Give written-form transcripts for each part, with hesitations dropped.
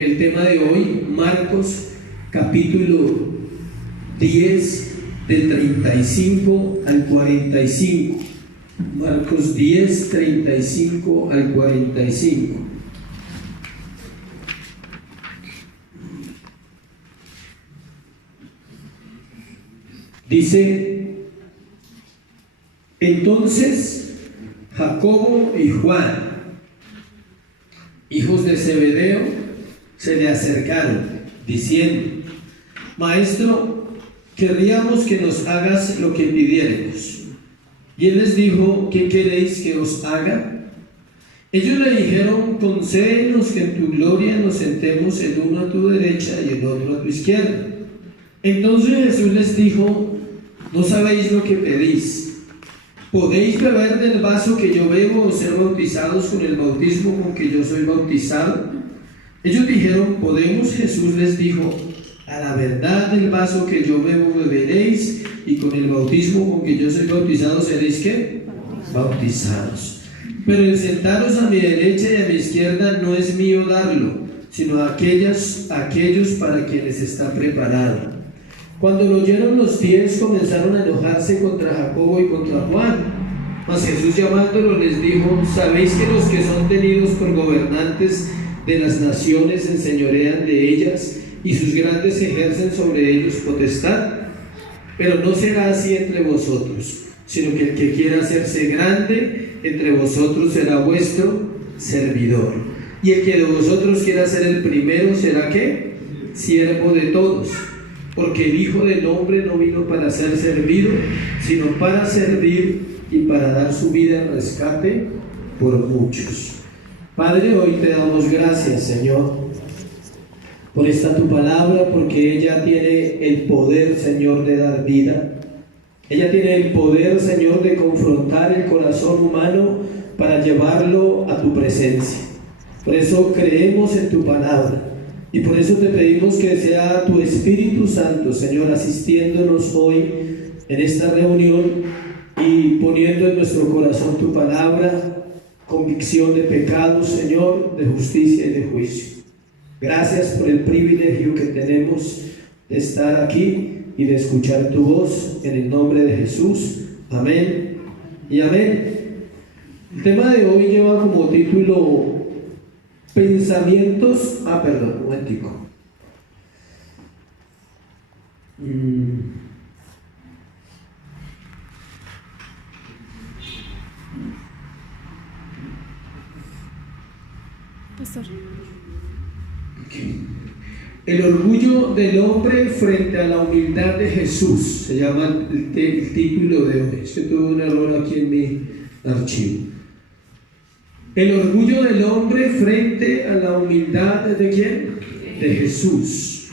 El tema de hoy, Marcos capítulo 10 del 35 al 45. Marcos 10, 35 al 45. Dice: entonces Jacobo y Juan, hijos de Zebedeo, se le acercaron, diciendo: Maestro, querríamos que nos hagas lo que pidiéramos. Y él les dijo: ¿qué queréis que os haga? Ellos le dijeron: concédenos que en tu gloria nos sentemos el uno a tu derecha y el otro a tu izquierda. Entonces Jesús les dijo: no sabéis lo que pedís. ¿Podéis beber del vaso que yo bebo o ser bautizados con el bautismo con que yo soy bautizado? Ellos dijeron: podemos. Jesús les dijo: a la verdad del vaso que yo bebo beberéis, y con el bautismo con que yo soy bautizado seréis ¿qué? Bautizados. Pero el sentaros a mi derecha y a mi izquierda no es mío darlo, sino a aquellos para quienes está preparado. Cuando lo oyeron los 10, comenzaron a enojarse contra Jacobo y contra Juan. Mas Jesús, llamándolo, les dijo: ¿sabéis que los que son tenidos por gobernantes de las naciones se enseñorean de ellas, y sus grandes ejercen sobre ellos potestad? Pero no será así entre vosotros, sino que el que quiera hacerse grande entre vosotros será vuestro servidor. Y el que de vosotros quiera ser el primero será ¿qué? Siervo de todos. Porque el Hijo del Hombre no vino para ser servido, sino para servir y para dar su vida en rescate por muchos. Padre, hoy te damos gracias, Señor, por esta tu palabra, porque ella tiene el poder, Señor, de dar vida. Ella tiene el poder, Señor, de confrontar el corazón humano para llevarlo a tu presencia. Por eso creemos en tu palabra. Y por eso te pedimos que sea tu Espíritu Santo, Señor, asistiéndonos hoy en esta reunión y poniendo en nuestro corazón tu palabra, convicción de pecados, Señor, de justicia y de juicio. Gracias por el privilegio que tenemos de estar aquí y de escuchar tu voz, en el nombre de Jesús. Amén y amén. El tema de hoy lleva como título pensamientos, un momentico. Pastor. Okay. El orgullo del hombre frente a la humildad de Jesús, se llama el título de hoy. Es que tuve un error aquí en mi archivo. El orgullo del hombre frente a la humildad ¿de quién? De Jesús.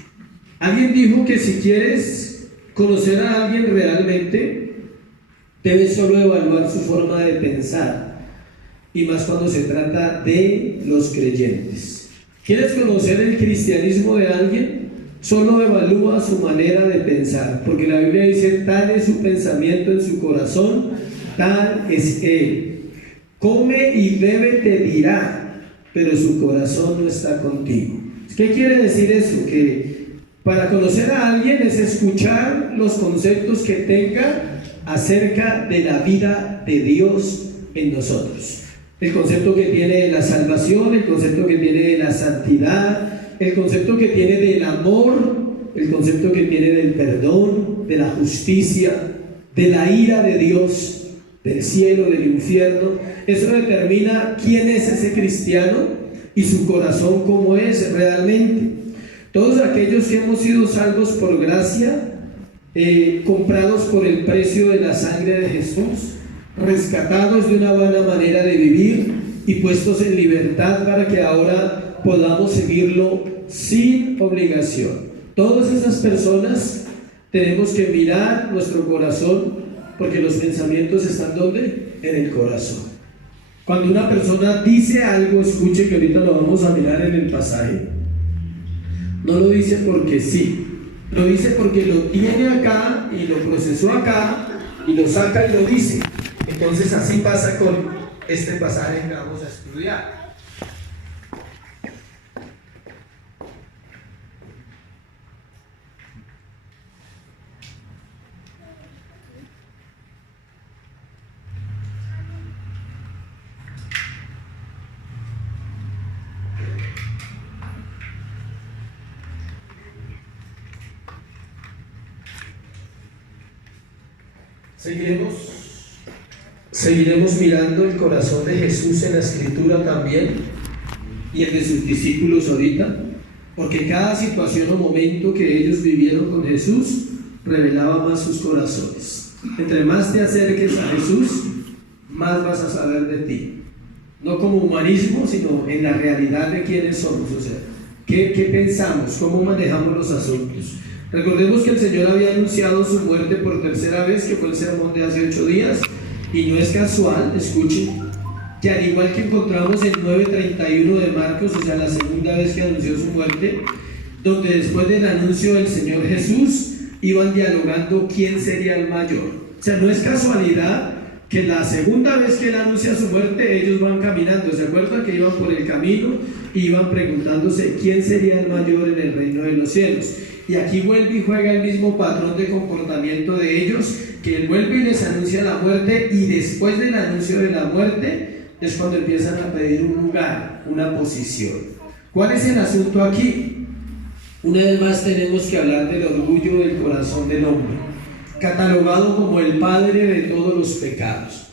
Alguien dijo que si quieres conocer a alguien realmente, debes solo evaluar su forma de pensar, y más cuando se trata de los creyentes. ¿Quieres conocer el cristianismo de alguien? Solo evalúa su manera de pensar, porque la Biblia dice: tal es su pensamiento en su corazón, tal es él. Come y bebe te dirá, pero su corazón no está contigo. ¿Qué quiere decir eso? Que para conocer a alguien es escuchar los conceptos que tenga acerca de la vida de Dios en nosotros. El concepto que tiene de la salvación, el concepto que tiene de la santidad, el concepto que tiene del amor, el concepto que tiene del perdón, de la justicia, de la ira de Dios, del cielo, del infierno. Eso determina quién es ese cristiano y su corazón cómo es realmente. Todos aquellos que hemos sido salvos por gracia, comprados por el precio de la sangre de Jesús, rescatados de una buena manera de vivir y puestos en libertad para que ahora podamos seguirlo sin obligación. Todas esas personas tenemos que mirar nuestro corazón, porque los pensamientos están ¿dónde? En el corazón. Cuando una persona dice algo, escuche que ahorita lo vamos a mirar en el pasaje, no lo dice porque sí, lo dice porque lo tiene acá y lo procesó acá y lo saca y lo dice. Entonces así pasa con este pasaje que vamos a estudiar. Seguiremos mirando el corazón de Jesús en la Escritura también y el de sus discípulos ahorita, porque cada situación o momento que ellos vivieron con Jesús revelaba más sus corazones. Entre más te acerques a Jesús, más vas a saber de ti. No como humanismo, sino en la realidad de quiénes somos, o sea, qué pensamos, cómo manejamos los asuntos. Recordemos que el Señor había anunciado su muerte por tercera vez, que fue el sermón de hace 8 días, y no es casual, escuchen, que al igual que encontramos en 9:31 de Marcos, o sea, la segunda vez que anunció su muerte, donde después del anuncio del Señor Jesús, iban dialogando quién sería el mayor. O sea, no es casualidad que la segunda vez que él anuncia su muerte, ellos van caminando. ¿Se acuerdan que iban por el camino y iban preguntándose quién sería el mayor en el reino de los cielos? Y aquí vuelve y juega el mismo patrón de comportamiento de ellos, que él vuelve y les anuncia la muerte, y después del anuncio de la muerte es cuando empiezan a pedir un lugar, una posición. ¿Cuál es el asunto aquí? Una vez más tenemos que hablar del orgullo del corazón del hombre, catalogado como el padre de todos los pecados.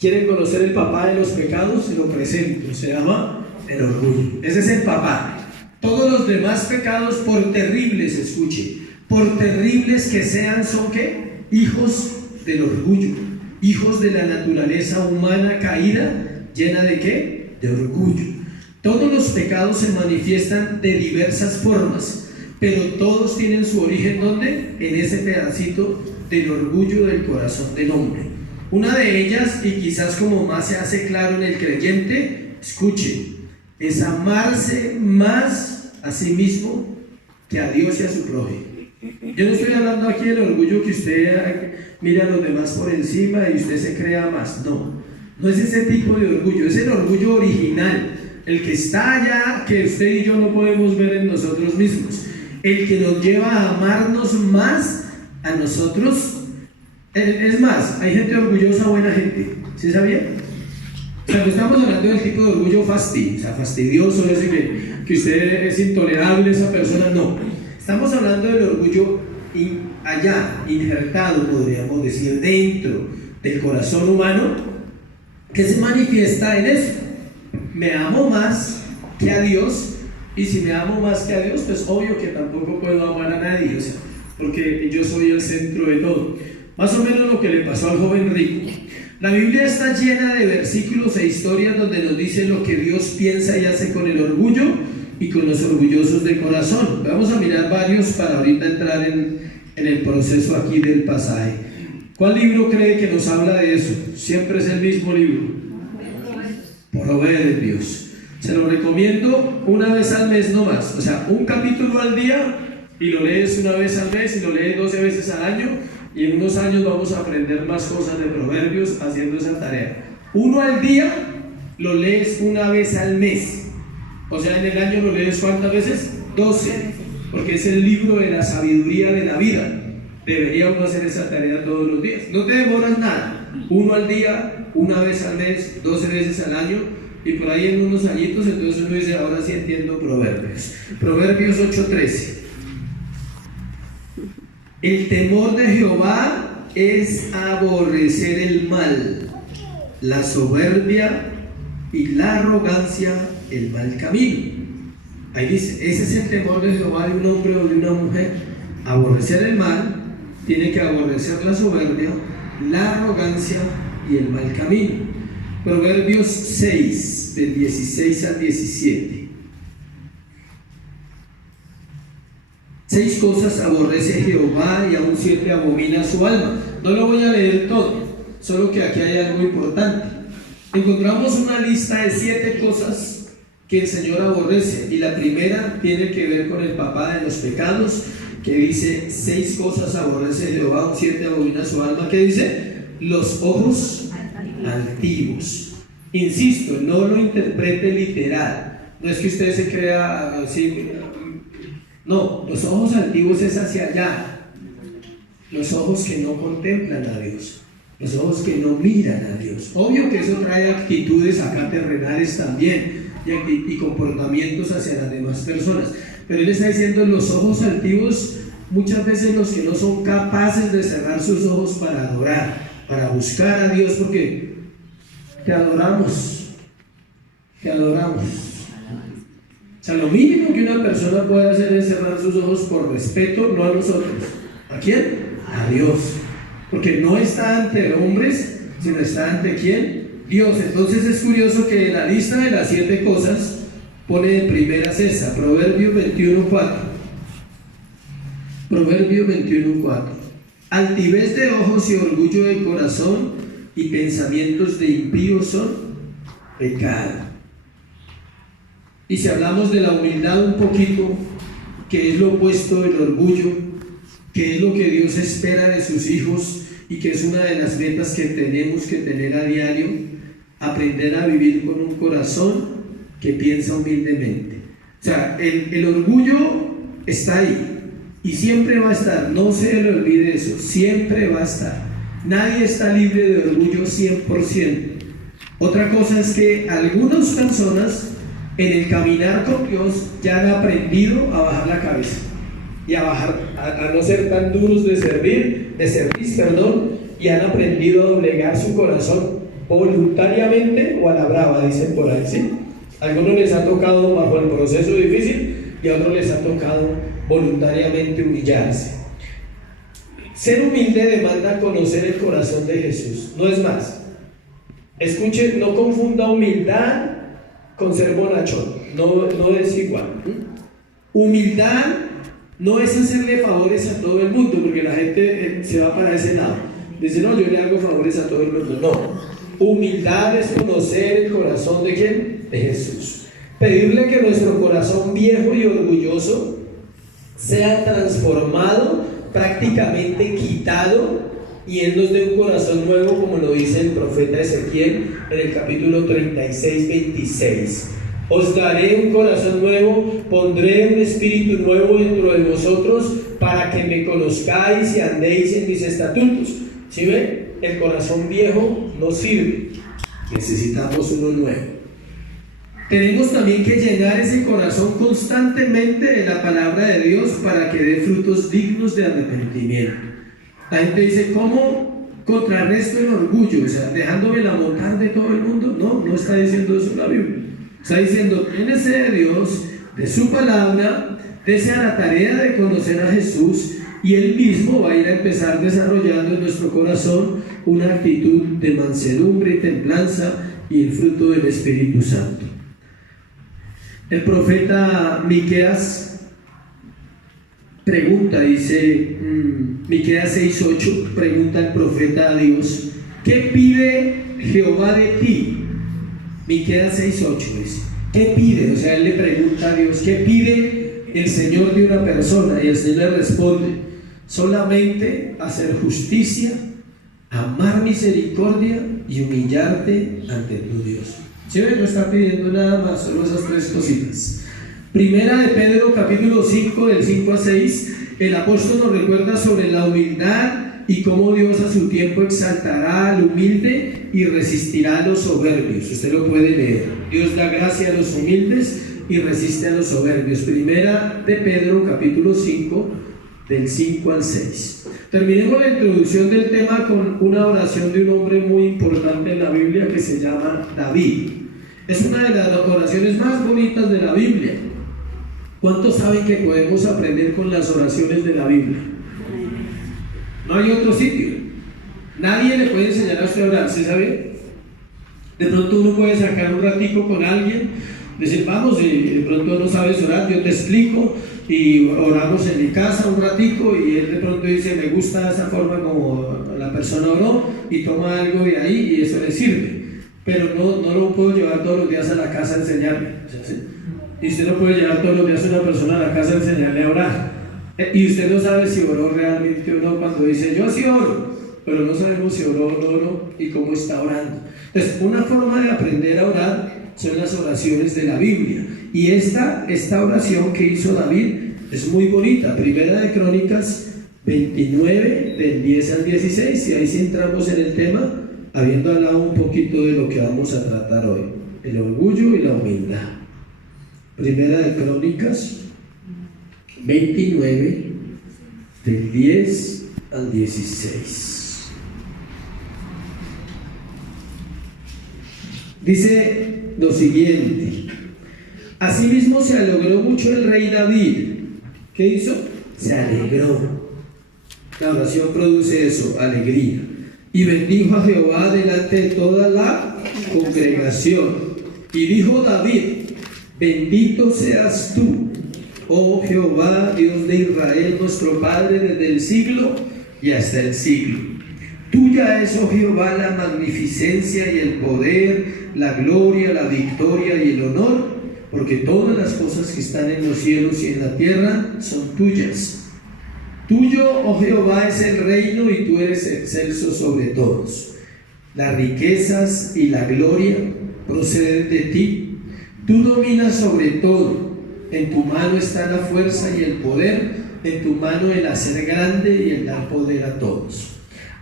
¿Quieren conocer el papá de los pecados? Se lo presento, se llama el orgullo. Ese es el papá. Todos los demás pecados, por terribles, escuchen, por terribles que sean, son ¿qué? Hijos del orgullo, hijos de la naturaleza humana caída, llena de ¿qué? De orgullo. Todos los pecados se manifiestan de diversas formas, pero todos tienen su origen ¿dónde? En ese pedacito del orgullo del corazón del hombre. Una de ellas, y quizás como más se hace claro en el creyente, escuchen, es amarse más a sí mismo que a Dios y a su prójimo. Yo no estoy hablando aquí del orgullo que usted mira a los demás por encima y usted se crea más. No es ese tipo de orgullo, es el orgullo original, el que está allá, que usted y yo no podemos ver en nosotros mismos, el que nos lleva a amarnos más a nosotros. Es más, hay gente orgullosa, buena gente, ¿sí sabía? O sea, no estamos hablando del tipo de orgullo fastidioso, ese que usted es intolerable, esa persona, no. Estamos hablando del orgullo allá, injertado, podríamos decir, dentro del corazón humano, que se manifiesta en eso. Me amo más que a Dios, y si me amo más que a Dios, pues obvio que tampoco puedo amar a nadie, o sea, porque yo soy el centro de todo. Más o menos lo que le pasó al joven rico. La Biblia está llena de versículos e historias donde nos dice lo que Dios piensa y hace con el orgullo y con los orgullosos de corazón. Vamos a mirar varios para ahorita entrar en el proceso aquí del pasaje. ¿Cuál libro cree que nos habla de eso? Siempre es el mismo libro. Proverbios. Se lo recomiendo una vez al mes no más. O sea, un capítulo al día y lo lees una vez al mes y lo lees 12 veces al año. Y en unos años vamos a aprender más cosas de Proverbios haciendo esa tarea. Uno al día lo lees una vez al mes. O sea, en el año lo lees ¿cuántas veces? 12. Porque es el libro de la sabiduría de la vida. Debería uno hacer esa tarea todos los días. No te demoras nada. Uno al día, una vez al mes, 12 veces al año. Y por ahí en unos añitos, entonces uno dice, ahora sí entiendo Proverbios. Proverbios 8:13. El temor de Jehová es aborrecer el mal, la soberbia y la arrogancia, el mal camino. Ahí dice, ese es el temor de Jehová de un hombre o de una mujer. Aborrecer el mal, tiene que aborrecer la soberbia, la arrogancia y el mal camino. Proverbios 6, del 16 al 17. 6 cosas aborrece Jehová y aún 7 abomina su alma. No lo voy a leer todo, solo que aquí hay algo importante. Encontramos una lista de 7 cosas que el Señor aborrece, y la primera tiene que ver con el papá de los pecados, que dice 6 cosas aborrece Jehová, aún 7 abomina su alma. ¿Qué dice? Los ojos altivos. Insisto, no lo interprete literal. No es que usted se crea así. No, los ojos altivos es hacia allá. Los ojos que no contemplan a Dios, los ojos que no miran a Dios. Obvio que eso trae actitudes acá terrenales también y comportamientos hacia las demás personas. Pero él está diciendo los ojos altivos muchas veces los que no son capaces de cerrar sus ojos para adorar, para buscar a Dios, porque te adoramos, te adoramos. O sea, lo mínimo que una persona puede hacer es cerrar sus ojos por respeto, no a nosotros. ¿A quién? A Dios. Porque no está ante hombres, sino está ante ¿quién? Dios. Entonces es curioso que en la lista de las 7 cosas pone de primeras esa, Proverbios 21:4. Proverbios 21:4. Altivez de ojos y orgullo de corazón y pensamientos de impíos son pecado. Y si hablamos de la humildad un poquito, que es lo opuesto del orgullo, que es lo que Dios espera de sus hijos y que es una de las metas que tenemos que tener a diario, aprender a vivir con un corazón que piensa humildemente. O sea, el orgullo está ahí y siempre va a estar, no se le olvide eso, siempre va a estar. Nadie está libre de orgullo 100%. Otra cosa es que algunas personas en el caminar con Dios ya han aprendido a bajar la cabeza y a no ser tan duros de servir, y han aprendido a doblegar su corazón voluntariamente o a la brava, dicen por ahí, ¿sí? A algunos les ha tocado bajo el proceso difícil y a otros les ha tocado voluntariamente humillarse. Ser humilde demanda conocer el corazón de Jesús, no es más. Escuche, no confunda humildad con ser bonachón, no es igual. Humildad no es hacerle favores a todo el mundo, porque la gente se va para ese lado. Dice, no, yo le hago favores a todo el mundo. No. Humildad es conocer el corazón de ¿quién? De Jesús. Pedirle que nuestro corazón viejo y orgulloso sea transformado, prácticamente quitado, y Él nos dé un corazón nuevo, como lo dice el profeta Ezequiel en el capítulo 36:26. Os daré un corazón nuevo, pondré un espíritu nuevo dentro de vosotros, para que me conozcáis y andéis en mis estatutos. ¿Sí ven? El corazón viejo no sirve, necesitamos uno nuevo. Tenemos también que llenar ese corazón constantemente de la palabra de Dios para que dé frutos dignos de arrepentimiento. La gente dice, ¿cómo contrarresto el orgullo? O sea, dejándome la montar de todo el mundo. No está diciendo eso la Biblia. Está diciendo, llénese de Dios, de su palabra, dese a la tarea de conocer a Jesús, y Él mismo va a ir a empezar desarrollando en nuestro corazón una actitud de mansedumbre y templanza y el fruto del Espíritu Santo. El profeta Miqueas pregunta, dice, Miqueas 6:8, pregunta el profeta a Dios, ¿qué pide Jehová de ti? Miqueas 6:8 dice, ¿qué pide? O sea, él le pregunta a Dios, ¿qué pide el Señor de una persona? Y el Señor le responde, solamente hacer justicia, amar misericordia y humillarte ante tu Dios. ¿Sí? No está pidiendo nada más, solo esas 3 cositas. Primera de Pedro, capítulo 5, del 5 a 6, el apóstol nos recuerda sobre la humildad y cómo Dios a su tiempo exaltará al humilde y resistirá a los soberbios. Usted lo puede leer. Dios da gracia a los humildes y resiste a los soberbios. Primera de Pedro, capítulo 5, del 5 al 6. Terminemos la introducción del tema con una oración de un hombre muy importante en la Biblia que se llama David. Es una de las oraciones más bonitas de la Biblia. ¿Cuántos saben que podemos aprender con las oraciones de la Biblia? No hay otro sitio. Nadie le puede enseñar a usted a orar, ¿sí sabe? De pronto uno puede sacar un ratico con alguien, decir, vamos, y de pronto no sabes orar, yo te explico, y oramos en mi casa un ratico, y él de pronto dice, me gusta esa forma como la persona oró, y toma algo de ahí, y eso le sirve. Pero no lo puedo llevar todos los días a la casa a enseñarle. ¿Sí? Y usted no puede llevar todos los días a una persona a la casa a enseñarle a orar. Y usted no sabe si oró realmente o no cuando dice, yo sí oro, pero no sabemos si oró o no oró y cómo está orando. Entonces, una forma de aprender a orar son las oraciones de la Biblia. Y esta oración que hizo David es muy bonita. Primera de Crónicas 29, del 10 al 16, y ahí sí entramos en el tema, habiendo hablado un poquito de lo que vamos a tratar hoy, el orgullo y la humildad. Primera de Crónicas 29, del 10 al 16. Dice lo siguiente: asimismo se alegró mucho el rey David. ¿Qué hizo? Se alegró. La oración produce eso, alegría. Y bendijo a Jehová delante de toda la congregación. Y dijo David: bendito seas tú, oh Jehová, Dios de Israel, nuestro Padre, desde el siglo y hasta el siglo. Tuya es, oh Jehová, la magnificencia y el poder, la gloria, la victoria y el honor, porque todas las cosas que están en los cielos y en la tierra son tuyas. Tuyo, oh Jehová, es el reino y tú eres excelso sobre todos. Las riquezas y la gloria proceden de ti. Tú dominas sobre todo. En tu mano está la fuerza y el poder, en tu mano el hacer grande y el dar poder a todos.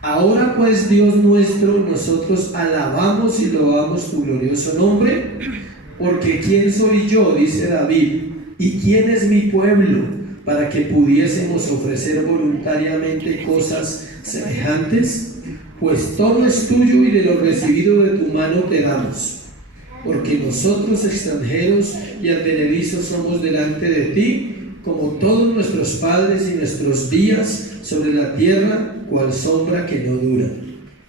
Ahora pues, Dios nuestro, nosotros alabamos y loamos tu glorioso nombre, porque ¿quién soy yo?, dice David, y ¿quién es mi pueblo para que pudiésemos ofrecer voluntariamente cosas semejantes? Pues todo es tuyo y de lo recibido de tu mano te damos. Porque nosotros extranjeros y advenedizos somos delante de ti, como todos nuestros padres y nuestros días sobre la tierra, cual sombra que no dura.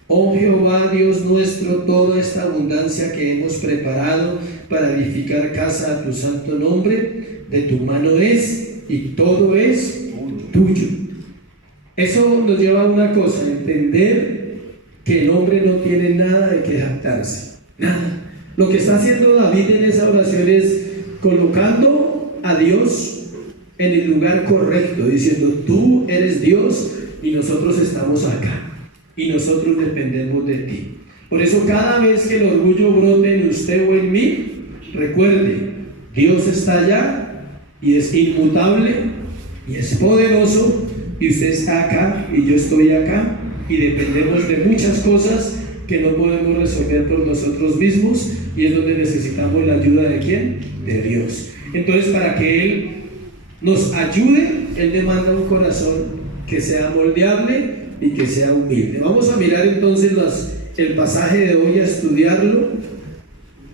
Oh Jehová, Dios nuestro, toda esta abundancia que hemos preparado para edificar casa a tu santo nombre, de tu mano es, y todo es tuyo. Eso nos lleva a una cosa: entender que el hombre no tiene nada de que jactarse, nada. Lo que está haciendo David en esa oración es colocando a Dios en el lugar correcto, diciendo: tú eres Dios y nosotros estamos acá y nosotros dependemos de ti. Por eso cada vez que el orgullo brote en usted o en mí, recuerde, Dios está allá y es inmutable y es poderoso, y usted está acá y yo estoy acá, y dependemos de muchas cosas que no podemos resolver por nosotros mismos, y es donde necesitamos la ayuda de ¿quién? De Dios. Entonces, para que Él nos ayude, Él demanda un corazón que sea moldeable y que sea humilde. Vamos a mirar entonces el pasaje de hoy, a estudiarlo.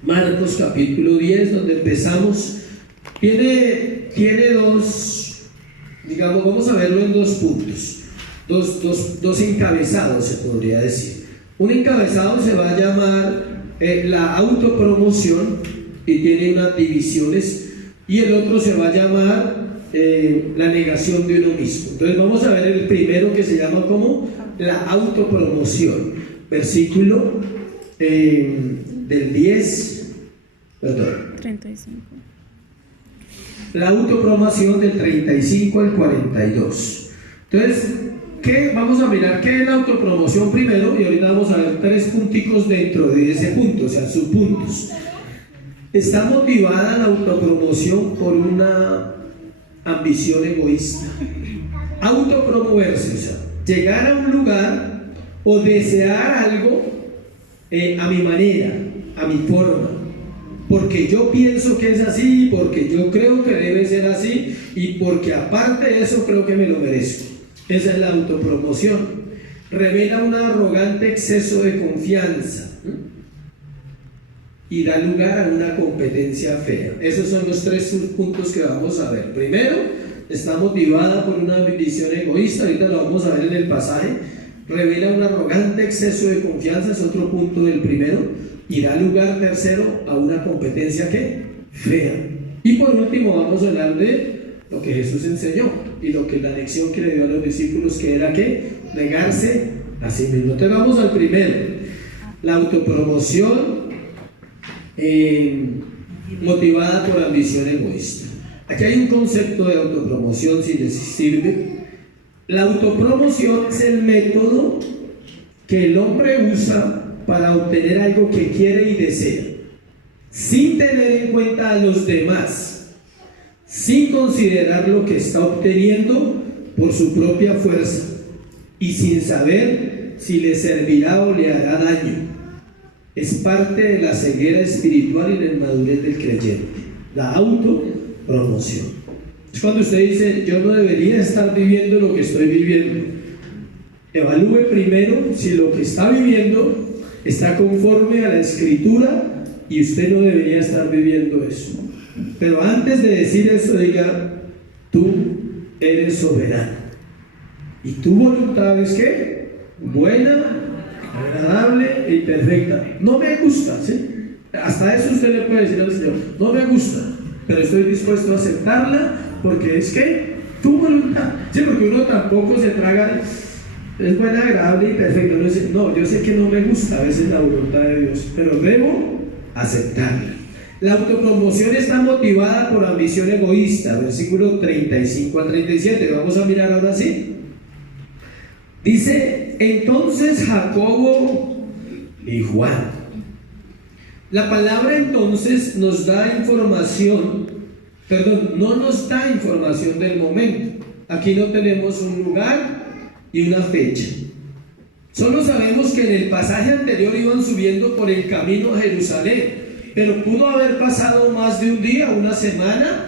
Marcos capítulo 10, donde empezamos. Tiene dos, digamos, vamos a verlo en dos puntos, dos encabezados, se podría decir. Un encabezado se va a llamar la autopromoción, y tiene unas divisiones, y el otro se va a llamar la negación de uno mismo. Entonces vamos a ver el primero, que se llama como la autopromoción, versículo del 35. La autopromoción del 35 al 42. Entonces, vamos a mirar qué es la autopromoción primero, y ahorita vamos a ver 3 punticos dentro de ese punto, o sea, subpuntos. Está motivada la autopromoción por una ambición egoísta. Autopromoverse, o sea, llegar a un lugar o desear algo a mi manera, a mi forma, porque yo pienso que es así, porque yo creo que debe ser así, y porque aparte de eso creo que me lo merezco. Esa es la autopromoción. Revela un arrogante exceso de confianza y da lugar a una competencia fea. Esos son los 3 puntos que vamos a ver. Primero, está motivada por una visión egoísta, ahorita lo vamos a ver en el pasaje. Revela un arrogante exceso de confianza, es otro punto del primero, y da lugar, tercero, a una competencia ¿qué? Fea. Y por último vamos a hablar de lo que Jesús enseñó y lo que la lección que le dio a los discípulos, que era ¿qué? Negarse a sí mismo. Entonces vamos al primero, la autopromoción motivada por ambición egoísta. Aquí hay un concepto de autopromoción, si les sirve. La autopromoción es el método que el hombre usa para obtener algo que quiere y desea, sin tener en cuenta a los demás, sin considerar lo que está obteniendo por su propia fuerza y sin saber si le servirá o le hará daño. Es parte de la ceguera espiritual y la inmadurez del creyente, la autopromoción. Es cuando usted dice, yo no debería estar viviendo lo que estoy viviendo. Evalúe primero si lo que está viviendo está conforme a la Escritura y usted no debería estar viviendo eso. Pero antes de decir eso, diga, tú eres soberano. Y tu voluntad es ¿qué? Buena, agradable y perfecta. No me gusta, ¿sí? Hasta eso usted le puede decir al Señor, no me gusta, pero estoy dispuesto a aceptarla porque es que tu voluntad. Sí, porque uno tampoco se traga, es buena, agradable y perfecta. Uno dice, no, yo sé que no me gusta a veces la voluntad de Dios, pero debo aceptarla. La autopromoción está motivada por ambición egoísta, versículo 35 al 37. Vamos a mirar ahora sí. Dice, entonces Jacobo y Juan. La palabra entonces nos da información, no nos da información del momento. Aquí no tenemos un lugar y una fecha. Solo sabemos que en el pasaje anterior iban subiendo por el camino a Jerusalén, pero pudo haber pasado más de un día, una semana,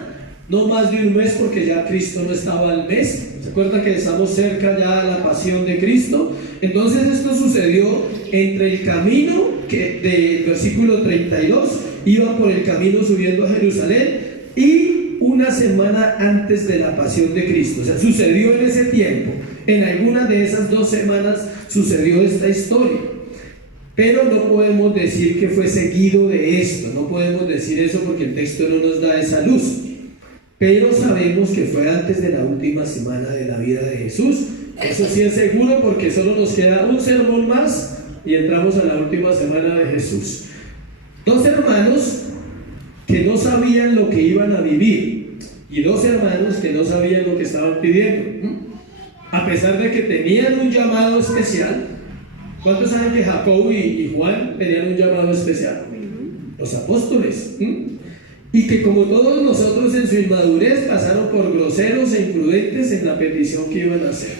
no más de un mes, porque ya Cristo no estaba al mes. ¿Se acuerdan que estamos cerca ya a la pasión de Cristo? Entonces esto sucedió entre el camino que del versículo 32, iban por el camino subiendo a Jerusalén, y una semana antes de la pasión de Cristo. O sea, sucedió en ese tiempo. En alguna de esas 2 semanas sucedió esta historia. Pero no podemos decir que fue seguido de esto, no podemos decir eso porque el texto no nos da esa luz. Pero sabemos que fue antes de la última semana de la vida de Jesús. Eso sí es seguro, porque solo nos queda un sermón más y entramos a la última semana de Jesús. 2 hermanos que no sabían lo que iban a vivir y 2 hermanos que no sabían lo que estaban pidiendo, a pesar de que tenían un llamado especial. ¿Cuántos saben que Jacobo y Juan tenían un llamado especial? Los apóstoles. Y que como todos nosotros en su inmadurez pasaron por groseros e imprudentes en la petición que iban a hacer.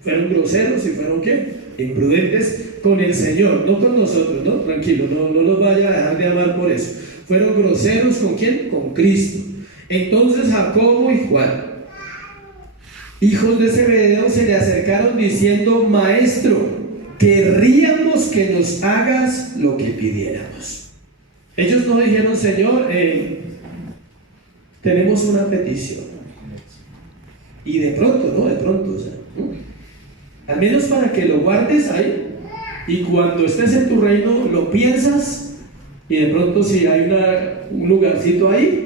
Fueron groseros y fueron ¿qué? Imprudentes con el Señor, no con nosotros, ¿no? Tranquilo, no los vaya a dejar de amar por eso. Fueron groseros ¿con quién? Con Cristo. Entonces Jacobo y Juan, hijos de Zebedeo, se le acercaron diciendo, Maestro, querríamos que nos hagas lo que pidiéramos. Ellos no dijeron, Señor, tenemos una petición. Y de pronto, ¿no? De pronto, o sea, al menos para que lo guardes ahí, y cuando estés en tu reino lo piensas, y de pronto si hay un lugarcito ahí,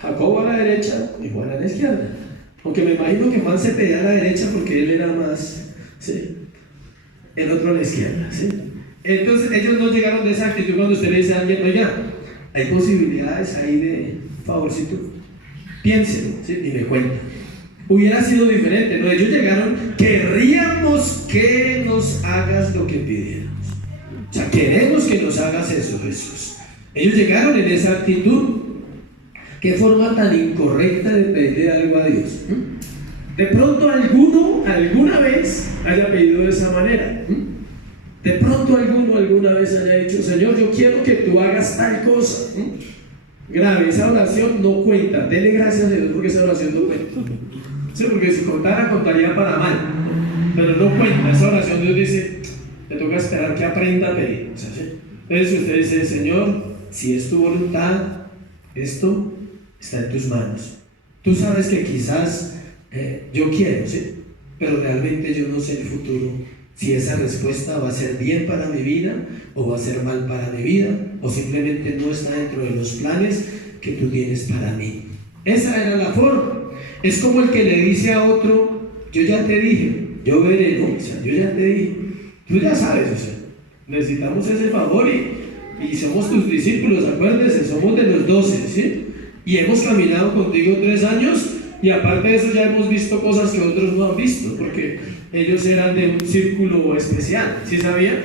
Jacobo a la derecha y Juan a la izquierda. Aunque me imagino que Juan se pedía a la derecha porque él era más, ¿sí? El otro a la izquierda, ¿sí? Entonces ellos no llegaron de esa actitud cuando usted le dice a alguien, oiga, hay posibilidades ahí de favorcito, piénselo, ¿sí? Y me cuenta. Hubiera sido diferente, ¿no? Ellos llegaron, querríamos que nos hagas lo que pidiéramos. O sea, queremos que nos hagas eso, Jesús. Ellos llegaron en esa actitud. Qué forma tan incorrecta de pedirle algo a Dios. De pronto alguno, alguna vez, haya pedido de esa manera. De pronto alguno, alguna vez haya dicho, Señor, yo quiero que tú hagas tal cosa. Grave, esa oración no cuenta. Dele gracias a Dios porque esa oración no cuenta. Sí, porque si contara, contaría para mal. Pero no cuenta. Esa oración Dios dice, te toca esperar que aprenda a pedir. O sea, ¿sí? Entonces usted dice, Señor, si es tu voluntad, esto está en tus manos. Tú sabes que quizás yo quiero, ¿sí? Pero realmente yo no sé el futuro, si esa respuesta va a ser bien para mi vida o va a ser mal para mi vida, o simplemente no está dentro de los planes que tú tienes para mí. Esa era la forma. Es como el que le dice a otro, yo ya te dije, yo veré, ¿no? O sea, yo ya te dije, tú ya sabes, o sea, necesitamos ese favor y somos tus discípulos, acuérdense, somos de los 12, ¿sí? Y hemos caminado contigo 3 años, y aparte de eso ya hemos visto cosas que otros no han visto, porque ellos eran de un círculo especial, ¿sí sabían?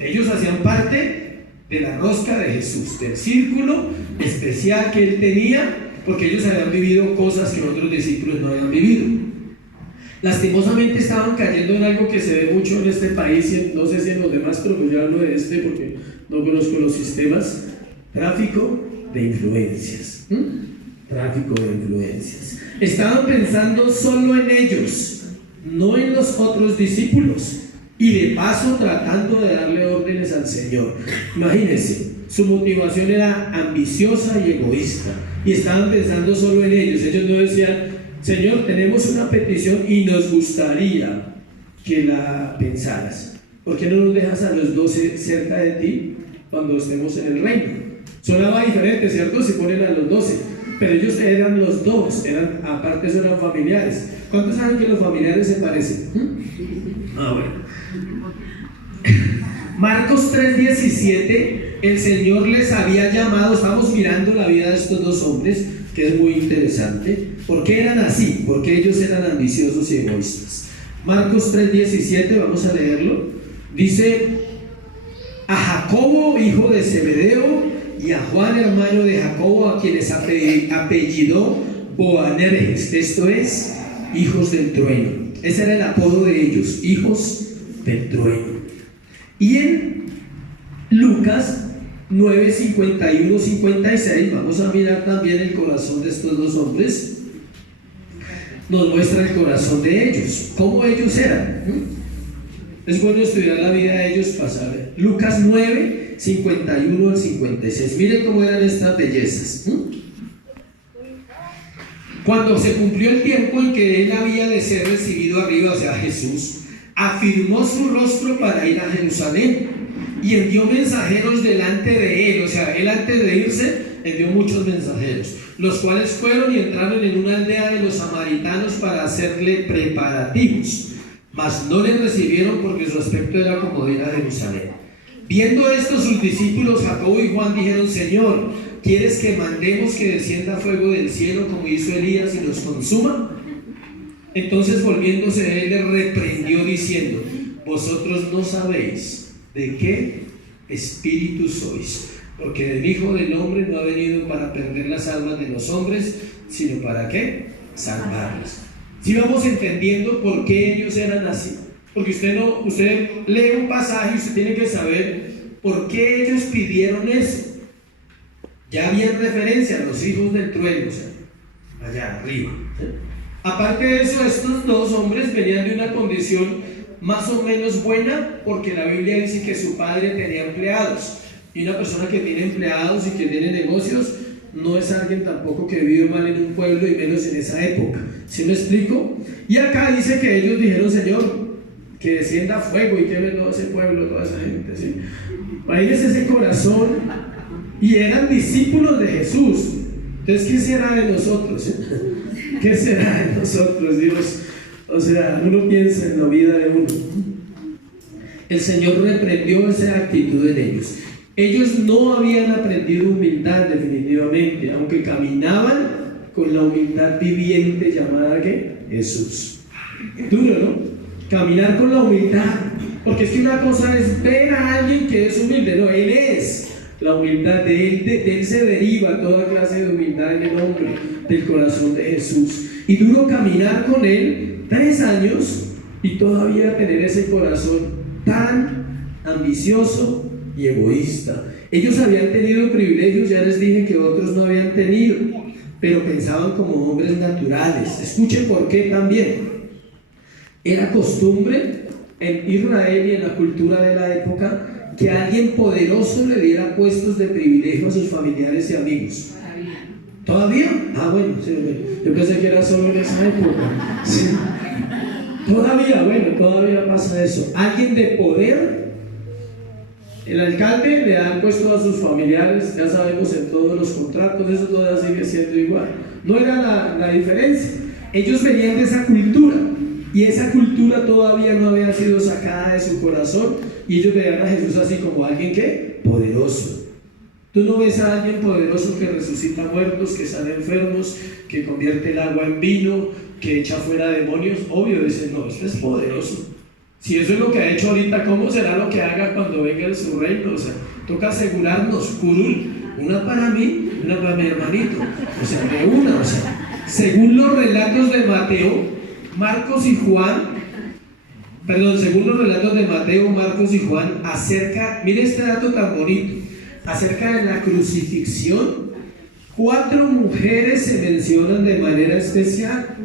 Ellos hacían parte de la rosca de Jesús, del círculo especial que él tenía, porque ellos habían vivido cosas que otros discípulos no habían vivido. Lastimosamente estaban cayendo en algo que se ve mucho en este país, y no sé si en los demás, pero pues yo hablo de este porque no conozco los sistemas: tráfico de influencias. Tráfico de influencias. Estaban pensando solo en ellos, no en los otros discípulos, y de paso tratando de darle órdenes al Señor. Imagínense, su motivación era ambiciosa y egoísta, y estaban pensando solo en ellos. Ellos no decían: Señor, tenemos una petición y nos gustaría que la pensaras. ¿Por qué no nos dejas a los 12 cerca de ti cuando estemos en el reino? Sonaba diferente, ¿cierto? Si ponen a los 12, pero ellos eran los dos, aparte eso eran familiares. ¿Cuántos saben que los familiares se parecen? Bueno. Marcos 3:17, el Señor les había llamado. Estamos mirando la vida de estos dos hombres, que es muy interesante. ¿Por qué eran así? Porque ellos eran ambiciosos y egoístas. Marcos 3:17, vamos a leerlo. Dice: a Jacobo, hijo de Zebedeo, y a Juan, hermano de Jacobo, a quienes apellidó Boanerges, esto es, hijos del trueno. Ese era el apodo de ellos, hijos del trueno. Y en Lucas 9:51-56, vamos a mirar también el corazón de estos dos hombres. Nos muestra el corazón de ellos, cómo ellos eran. Es bueno estudiar la vida de ellos para saber. Lucas 9:51-56. Miren cómo eran estas bellezas. Cuando se cumplió el tiempo en que él había de ser recibido arriba, o sea, Jesús, afirmó su rostro para ir a Jerusalén y envió mensajeros delante de él. O sea, él antes de irse envió muchos mensajeros, los cuales fueron y entraron en una aldea de los samaritanos para hacerle preparativos, mas no le recibieron porque su aspecto era como de ir a Jerusalén. Viendo esto, sus discípulos Jacobo y Juan dijeron: Señor, ¿quieres que mandemos que descienda fuego del cielo como hizo Elías y los consuma? Entonces, volviéndose él, les reprendió diciendo: vosotros no sabéis de qué espíritu sois, porque el Hijo del Hombre no ha venido para perder las almas de los hombres, sino para ¿qué? Salvarlas. Si vamos entendiendo por qué ellos eran así, porque usted lee un pasaje y usted tiene que saber por qué ellos pidieron eso. Ya habían referencia a los hijos del trueno, o sea, allá arriba. Aparte de eso, estos dos hombres venían de una condición más o menos buena, porque la Biblia dice que su padre tenía empleados, y una persona que tiene empleados y que tiene negocios no es alguien tampoco que vive mal en un pueblo, y menos en esa época. ¿Sí me explico? Y acá dice que ellos dijeron: Señor, que descienda fuego y queme todo ese pueblo, toda esa gente, ¿sí? Imagínense ese corazón. Y eran discípulos de Jesús. Entonces, ¿qué será de nosotros? ¿Qué será de nosotros, Dios? O sea, uno piensa en la vida de uno. El Señor reprendió esa actitud en ellos. Ellos no habían aprendido humildad definitivamente, aunque caminaban con la humildad viviente llamada ¿qué? Jesús. Duro, ¿no? Caminar con la humildad, porque es que una cosa es ver a alguien que es humilde, no, Él es la humildad, de él se deriva toda clase de humildad en el hombre, del corazón de Jesús. Y duro caminar con Él 3 años y todavía tener ese corazón tan ambicioso y egoísta. Ellos habían tenido privilegios, ya les dije que otros no habían tenido, pero pensaban como hombres naturales. Escuchen por qué también. Era costumbre en Israel y en la cultura de la época que alguien poderoso le diera puestos de privilegio a sus familiares y amigos. ¿Todavía? Bueno, sí, yo pensé que era solo en esa época. Sí. Todavía pasa eso. Alguien de poder, el alcalde le da puesto a sus familiares, ya sabemos en todos los contratos, eso todavía sigue siendo igual. No era la diferencia. Ellos venían de esa cultura, y esa cultura todavía no había sido sacada de su corazón, y ellos veían a Jesús así como alguien que poderoso. Tú no ves a alguien poderoso que resucita muertos, que sana enfermos, que convierte el agua en vino, que echa fuera demonios. Obvio, dicen: no, este es poderoso. Si eso es lo que ha hecho ahorita, ¿cómo será lo que haga cuando venga en su reino? O sea, toca asegurarnos, curul, una para mí, una para mi hermanito. O sea, de una, o sea, según los relatos de Mateo, Marcos y Juan, según los relatos de Mateo, Marcos y Juan, mire este dato tan bonito, acerca de la crucifixión, 4 mujeres se mencionan de manera especial.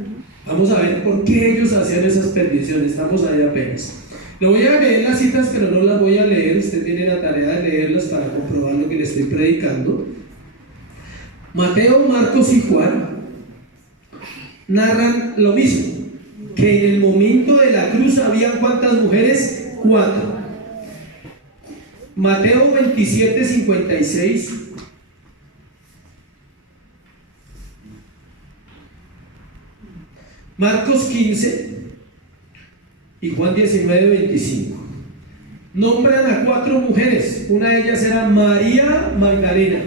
Vamos a ver por qué ellos hacían esas peticiones. Estamos ahí apenas. Le voy a leer las citas, pero no las voy a leer. Usted tiene la tarea de leerlas para comprobar lo que le estoy predicando. Mateo, Marcos y Juan narran lo mismo, que en el momento de la cruz había ¿cuántas mujeres? 4. Mateo 27, 56. Marcos 15 y Juan 19, 25. Nombran a 4 mujeres. Una de ellas era María Magdalena.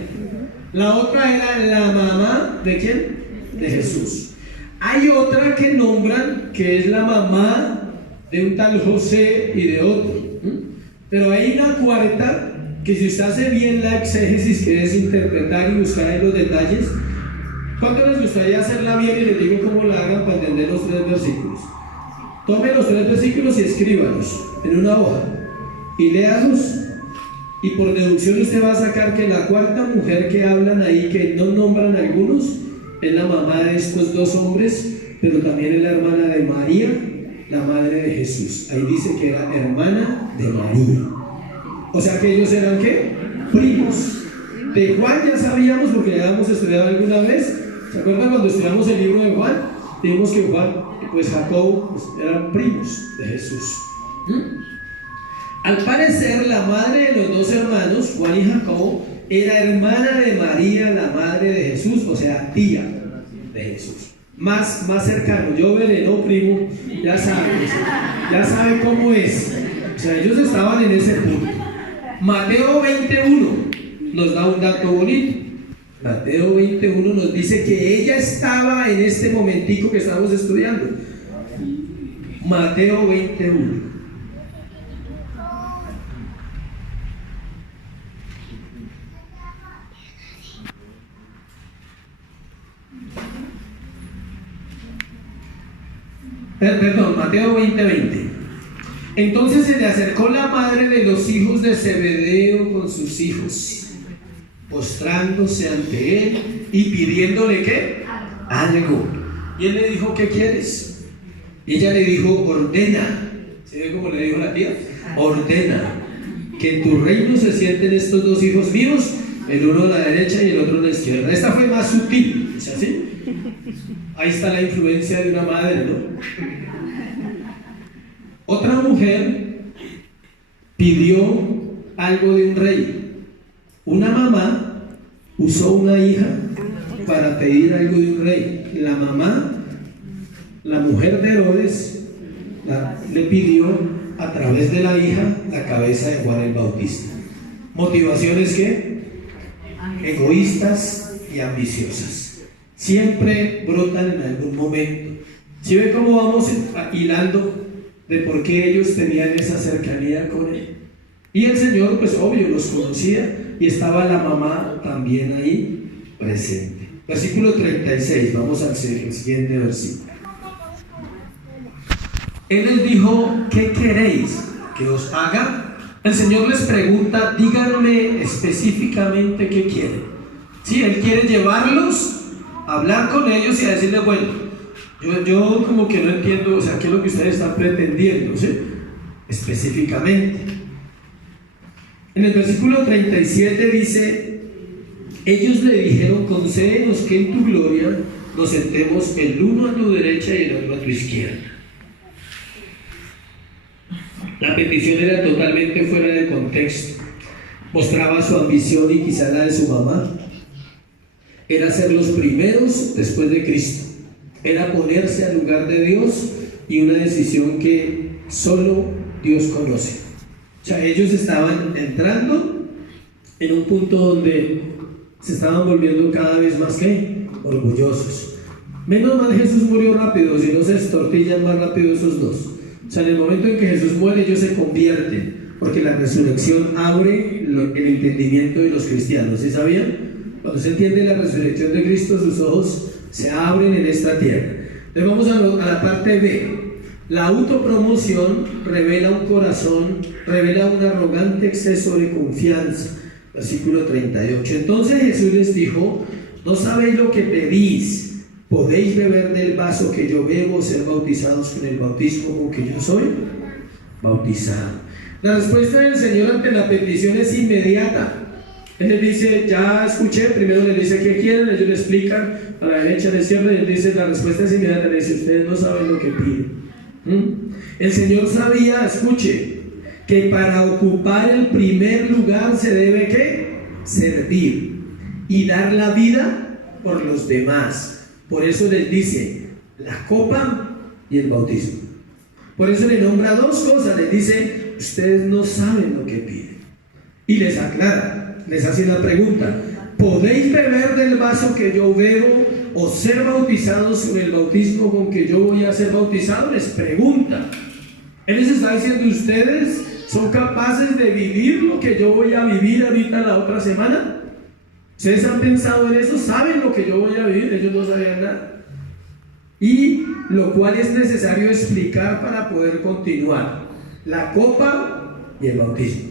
La otra era la mamá ¿de quién? De Jesús. Hay otra que nombran que es la mamá de un tal José y de otro. Pero hay una cuarta que, si usted hace bien la exégesis, que es interpretar y buscar en los detalles, ¿cuánto les gustaría hacerla bien? Y les digo cómo la hagan para entender los 3 versículos. Tomen los 3 versículos y escríbalos en una hoja y léalos, y por deducción usted va a sacar que la cuarta mujer que hablan ahí, que no nombran algunos, es la mamá de estos 2 hombres, pero también es la hermana de María, la madre de Jesús. Ahí dice que era hermana de María. O sea que ellos eran ¿qué? Primos. De Juan ya sabíamos, porque ya habíamos estudiado alguna vez. ¿Se acuerdan cuando estudiamos el libro de Juan? Dijimos que Juan, pues Jacobo, pues, eran primos de Jesús. Al parecer, la madre de los 2 hermanos, Juan y Jacobo, era hermana de María, la madre de Jesús, o sea, tía de Jesús. Más cercano. Yo veré, no primo, ya sabe cómo es. O sea, ellos estaban en ese punto. Mateo 21 nos da un dato bonito. Mateo 21 nos dice que ella estaba en este momentico que estamos estudiando. Mateo 21. Perdón, Mateo 20. Entonces se le acercó la madre de los hijos de Zebedeo con sus hijos, postrándose ante él y pidiéndole ¿qué? Algo. Y él le dijo: ¿qué quieres? Y ella le dijo: ordena. ¿Se ve cómo le dijo la tía? Ordena que en tu reino se sienten estos 2 hijos míos, el uno a la derecha y el otro a la izquierda. Esta fue más sutil, ¿es así? Ahí está la influencia de una madre, ¿no? Otra mujer pidió algo de un rey. Una mamá usó una hija para pedir algo de un rey. La mamá, la mujer de Herodes, le pidió a través de la hija la cabeza de Juan el Bautista. Motivaciones ¿qué? Egoístas y ambiciosas. Siempre brotan en algún momento. ¿Sí ve cómo vamos hilando de por qué ellos tenían esa cercanía con él? Y el Señor, pues obvio, los conocía, y estaba la mamá también ahí presente. Versículo 36, vamos al siguiente versículo. Él les dijo: ¿qué queréis que os haga? El Señor les pregunta: díganme específicamente qué quieren. Si Él quiere llevarlos, hablar con ellos y a decirles: bueno, yo como que no entiendo, o sea, qué es lo que ustedes están pretendiendo, ¿sí? Específicamente. En el versículo 37 dice: ellos le dijeron: concédenos que en tu gloria nos sentemos el uno a tu derecha y el otro a tu izquierda. La petición era totalmente fuera de contexto. Mostraba su ambición y quizá la de su mamá. Era ser los primeros después de Cristo. Era ponerse al lugar de Dios, y una decisión que solo Dios conoce. O sea, ellos estaban entrando en un punto donde se estaban volviendo cada vez más ¿qué? Orgullosos. Menos mal Jesús murió rápido, si no se estortillan más rápido esos 2. O sea, en el momento en que Jesús muere, ellos se convierten, porque la resurrección abre el entendimiento de los cristianos. ¿Sí sabían? Cuando se entiende la resurrección de Cristo, sus ojos se abren en esta tierra. Entonces vamos a la parte B. La autopromoción revela un corazón, revela un arrogante exceso de confianza. Versículo 38. Entonces Jesús les dijo: no sabéis lo que pedís. ¿Podéis beber del vaso que yo bebo, ser bautizados con el bautismo con que yo soy bautizado? La respuesta del Señor ante la petición es inmediata. Él les dice, ya escuché, primero les dice qué quieren, ellos le explican a la derecha, a la izquierda, y él dice, la respuesta es inmediata, le dice, ustedes no saben lo que piden. El Señor sabía, escuche, que para ocupar el primer lugar se debe ¿qué? Servir y dar la vida por los demás. Por eso les dice la copa y el bautismo. Por eso le nombra dos cosas, les dice, ustedes no saben lo que piden. Y les aclara, les hace una pregunta, ¿podéis beber del vaso que yo bebo o ser bautizados con el bautismo con que yo voy a ser bautizado? Les pregunta. Él les está diciendo, ¿ustedes son capaces de vivir lo que yo voy a vivir ahorita la otra semana? ¿Ustedes han pensado en eso? ¿Saben lo que yo voy a vivir? Ellos no sabían nada. Y lo cual es necesario explicar para poder continuar. La copa y el bautismo.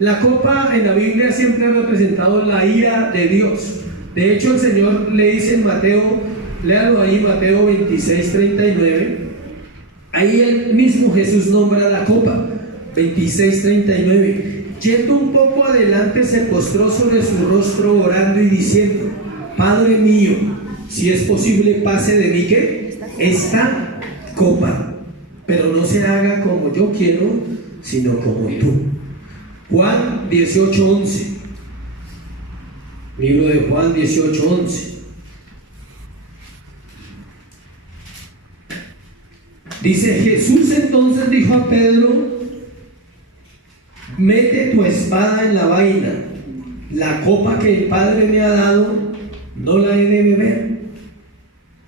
La copa en la Biblia siempre ha representado la ira de Dios. De hecho, el Señor le dice en Mateo, léalo ahí, Mateo 26, 39. Ahí el mismo Jesús nombra la copa, 26, 39. Yendo un poco adelante, se postró sobre su rostro orando y diciendo, Padre mío, si es posible, pase de mí ¿qué? Esta copa, pero no se haga como yo quiero, sino como tú. Juan 18:11. Libro de Juan 18:11. Dice, Jesús entonces dijo a Pedro, mete tu espada en la vaina, la copa que el Padre me ha dado, no la he de beber.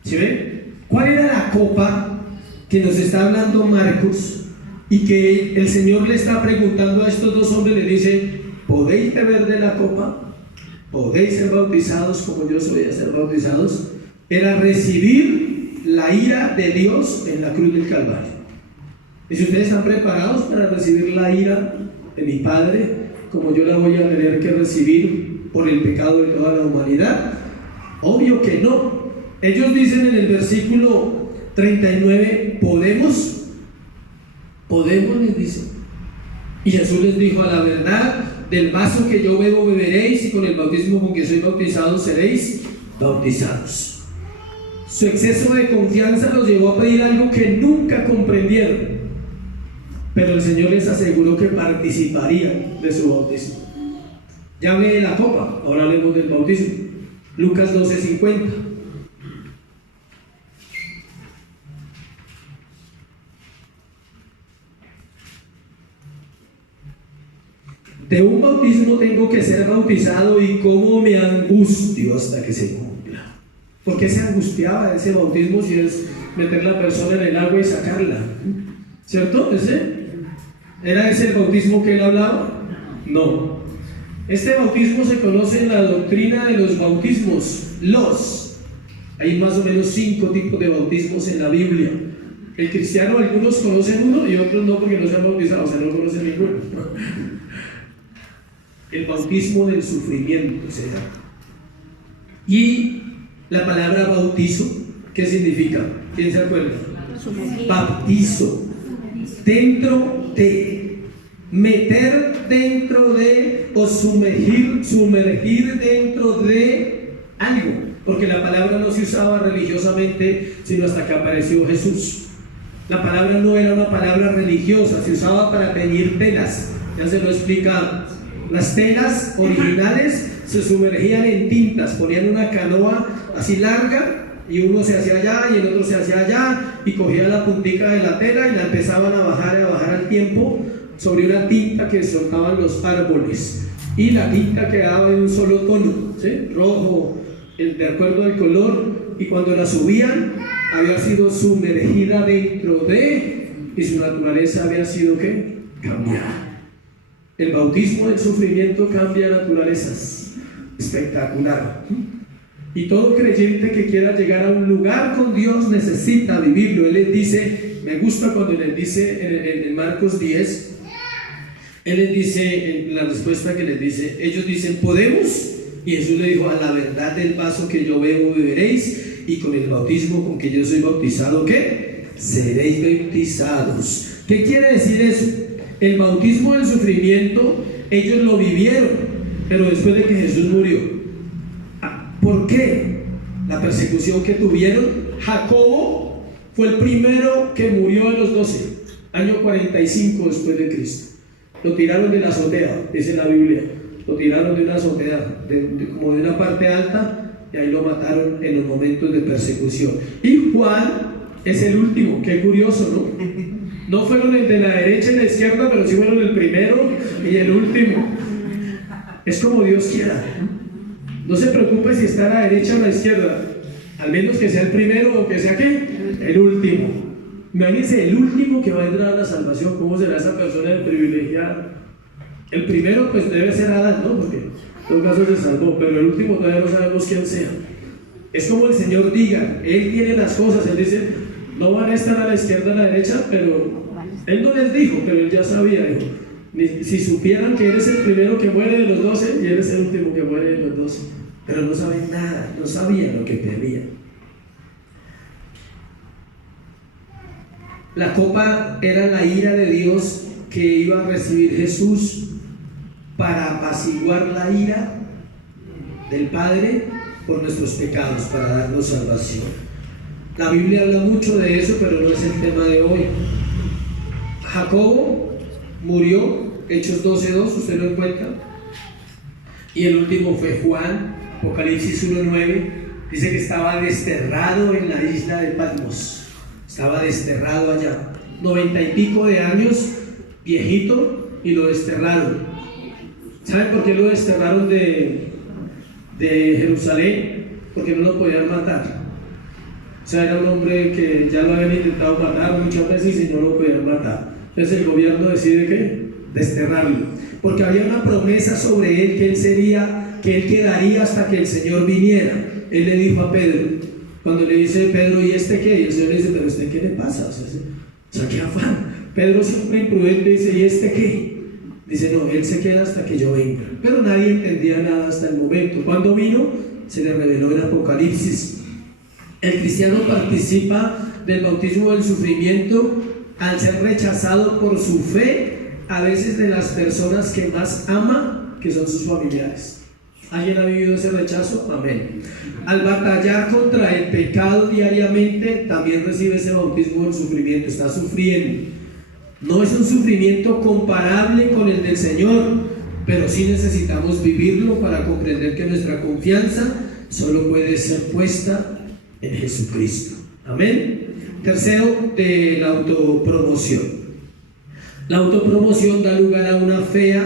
¿Sí ven? ¿Cuál era la copa que nos está hablando Marcos y que el Señor le está preguntando a estos dos hombres? Le dice, ¿podéis beber de la copa? ¿Podéis ser bautizados como yo soy a ser bautizados? Era recibir la ira de Dios en la cruz del Calvario. Y si ustedes están preparados para recibir la ira de mi Padre, como yo la voy a tener que recibir por el pecado de toda la humanidad, obvio que no. Ellos dicen en el versículo 39, ¿podemos? ¿Podemos? Les dice. Y Jesús les dijo, a la verdad, del vaso que yo bebo beberéis, y con el bautismo con que soy bautizado seréis bautizados. Su exceso de confianza los llevó a pedir algo que nunca comprendieron, pero el Señor les aseguró que participarían de su bautismo. Ya hablé de la copa, ahora hablemos del bautismo. Lucas 12:50. De un bautismo tengo que ser bautizado, y cómo me angustio hasta que se cumpla. ¿Por qué se angustiaba ese bautismo si es meter la persona en el agua y sacarla? ¿Cierto? ¿Era ese el bautismo que él hablaba? No. Este bautismo se conoce en la doctrina de los bautismos. Hay más o menos 5 tipos de bautismos en la Biblia. El cristiano, algunos conocen uno y otros no, porque no se han bautizado, o sea, no conocen ninguno. El bautismo del sufrimiento se llama. Y la palabra bautizo, ¿qué significa? ¿Quién se acuerda? Baptizo, dentro de, meter dentro de, o sumergir dentro de algo, porque la palabra no se usaba religiosamente sino hasta que apareció Jesús. La palabra no era una palabra religiosa, se usaba para teñir telas, ya se lo he explicado. Las telas originales se sumergían en tintas, ponían una canoa así larga y uno se hacía allá y el otro se hacía allá y cogía la puntica de la tela y la empezaban a bajar al tiempo sobre una tinta que soltaban los árboles, y la tinta quedaba en un solo tono, ¿sí? Rojo, de acuerdo al color, y cuando la subían había sido sumergida dentro de, y su naturaleza había sido ¿qué? Cambiada. El bautismo del sufrimiento cambia naturalezas. Espectacular. Y todo creyente que quiera llegar a un lugar con Dios necesita vivirlo. Él les dice, me gusta cuando les dice en Marcos 10, él les dice, en la respuesta que les dice, ellos dicen, ¿podemos? Y Jesús le dijo: a la verdad del vaso que yo bebo beberéis, y con el bautismo con que yo soy bautizado, ¿qué? Seréis bautizados. ¿Qué quiere decir eso? El bautismo del sufrimiento, ellos lo vivieron, pero después de que Jesús murió. ¿Por qué? La persecución que tuvieron. Jacobo fue el primero que murió de los 12, año 45 después de Cristo. Lo tiraron de la azotea, dice la Biblia. Lo tiraron de una azotea, como de una parte alta, y ahí lo mataron en los momentos de persecución. Y Juan es el último. Qué curioso, ¿no? No fueron el de la derecha y la izquierda, pero sí fueron el primero y el último. Es como Dios quiera. No se preocupe si está a la derecha o a la izquierda, al menos que sea el primero o que sea ¿qué? El último. Imagínense, el último que va a entrar a la salvación. ¿Cómo será esa persona privilegiada? El primero pues debe ser Adán, ¿no? Porque en todo caso se salvó, pero el último todavía no sabemos quién sea. Es como el Señor diga, Él tiene las cosas. Él dice: no van a estar a la izquierda o a la derecha, pero Él no les dijo, pero Él ya sabía. Dijo: si supieran que eres el primero que muere de los 12 y eres el último que muere de los 12. Pero no saben nada, no sabían lo que pedían. La copa era la ira de Dios que iba a recibir Jesús para apaciguar la ira del Padre por nuestros pecados, para darnos salvación. La Biblia habla mucho de eso, pero no es el tema de hoy. Jacobo murió, Hechos 12:2, usted lo encuentra. Y el último fue Juan, Apocalipsis 1:9, dice que estaba desterrado en la isla de Patmos. Estaba desterrado allá, 90 y pico de años, viejito, y lo desterraron. ¿Saben por qué lo desterraron de Jerusalén? Porque no lo podían matar. O sea, era un hombre que ya lo habían intentado matar muchas veces y no lo podían matar. Entonces el gobierno decide ¿qué? Desterrarlo. Porque había una promesa sobre él que él quedaría hasta que el Señor viniera. Él le dijo a Pedro, cuando le dice Pedro: ¿y este qué? Y el Señor le dice: ¿pero este qué le pasa? O sea, qué afán. Pedro, siempre imprudente, dice: ¿y este qué? Dice: no, él se queda hasta que yo venga. Pero nadie entendía nada hasta el momento. Cuando vino, se le reveló en Apocalipsis. El cristiano participa del bautismo del sufrimiento al ser rechazado por su fe, a veces de las personas que más ama, que son sus familiares. ¿Alguien ha vivido ese rechazo? Amén. Al batallar contra el pecado diariamente, también recibe ese bautismo del sufrimiento. Está sufriendo. No es un sufrimiento comparable con el del Señor, pero sí necesitamos vivirlo para comprender que nuestra confianza solo puede ser puesta en Jesucristo. Amén. Tercero, de la autopromoción. La autopromoción da lugar a una fea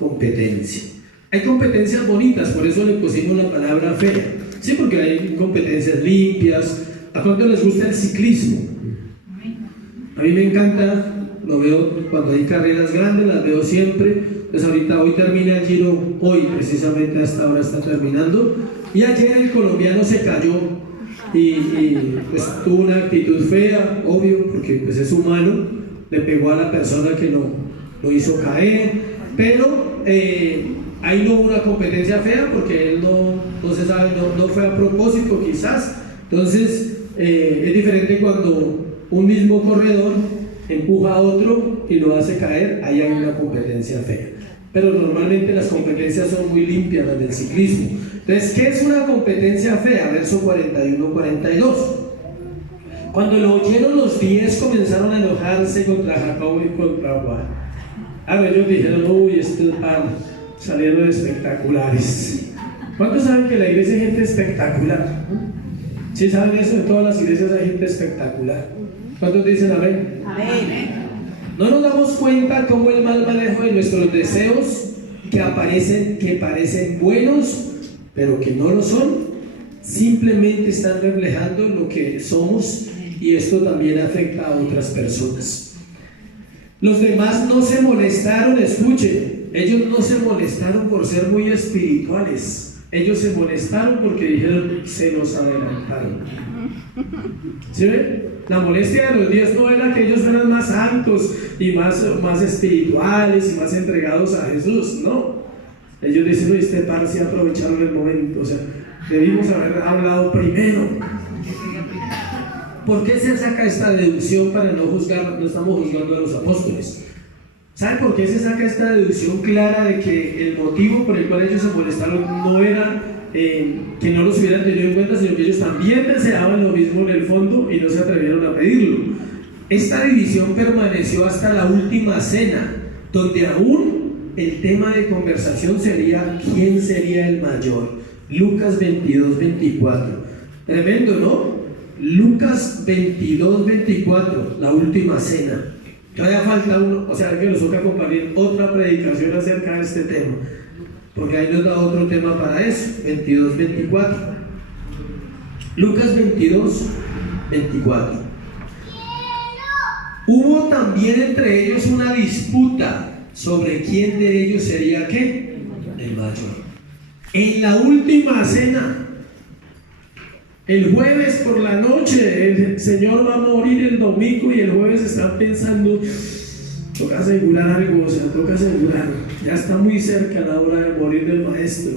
competencia. Hay competencias bonitas, por eso le pusimos la palabra fea. Sí, porque hay competencias limpias. ¿A cuánto les gusta el ciclismo? A mí me encanta, lo veo cuando hay carreras grandes, las veo siempre. Pues ahorita, hoy termina el Giro, hoy precisamente a esta hora está terminando. Y ayer el colombiano se cayó y pues tuvo una actitud fea, obvio, porque pues es humano. Le pegó a la persona que lo hizo caer, pero ahí no hubo una competencia fea porque él no se sabe, no fue a propósito quizás. Entonces es diferente cuando un mismo corredor empuja a otro y lo hace caer, ahí hay una competencia fea. Pero normalmente las competencias son muy limpias, las del ciclismo. Entonces, ¿qué es una competencia fea? Verso 41-42. Cuando lo oyeron los 10 comenzaron a enojarse contra Jacobo y contra Juan. Ellos dijeron: uy, estos salieron espectaculares. ¿Cuántos saben que en la iglesia hay gente espectacular? ¿Sí saben eso? En todas las iglesias hay gente espectacular. ¿Cuántos dicen amén? Amén. No nos damos cuenta cómo el mal manejo de nuestros deseos que parecen buenos, pero que no lo son, simplemente están reflejando lo que somos, y esto también afecta a otras personas. Los demás no se molestaron, escuchen, ellos no se molestaron por ser muy espirituales, ellos se molestaron porque dijeron: se nos adelantaron. ¿Sí ven? La molestia de los 10 no era que ellos fueran más santos y más espirituales y más entregados a Jesús, no. Ellos dicen, oye, este par se aprovecharon el momento, o sea, debimos haber hablado primero. ¿Por qué se saca esta deducción para no juzgar? No estamos juzgando a los apóstoles. ¿Saben por qué se saca esta deducción clara de que el motivo por el cual ellos se molestaron no era que no los hubieran tenido en cuenta, sino que ellos también deseaban lo mismo en el fondo y no se atrevieron a pedirlo? Esta división permaneció hasta la última cena, donde aún el tema de conversación sería ¿quién sería el mayor? Lucas 22, 24. Tremendo, ¿no? Lucas 22, 24, la última cena. Todavía falta uno, o sea, que nos toca compartir otra predicación acerca de este tema, porque ahí nos da otro tema para eso. 22, 24. Lucas 22, 24. Hubo también entre ellos una disputa sobre quién de ellos sería ¿qué? El mayor. En la última cena, el jueves por la noche, el Señor va a morir el domingo y el jueves están pensando, toca asegurar algo, o sea, toca asegurar, ya está muy cerca la hora de morir del maestro.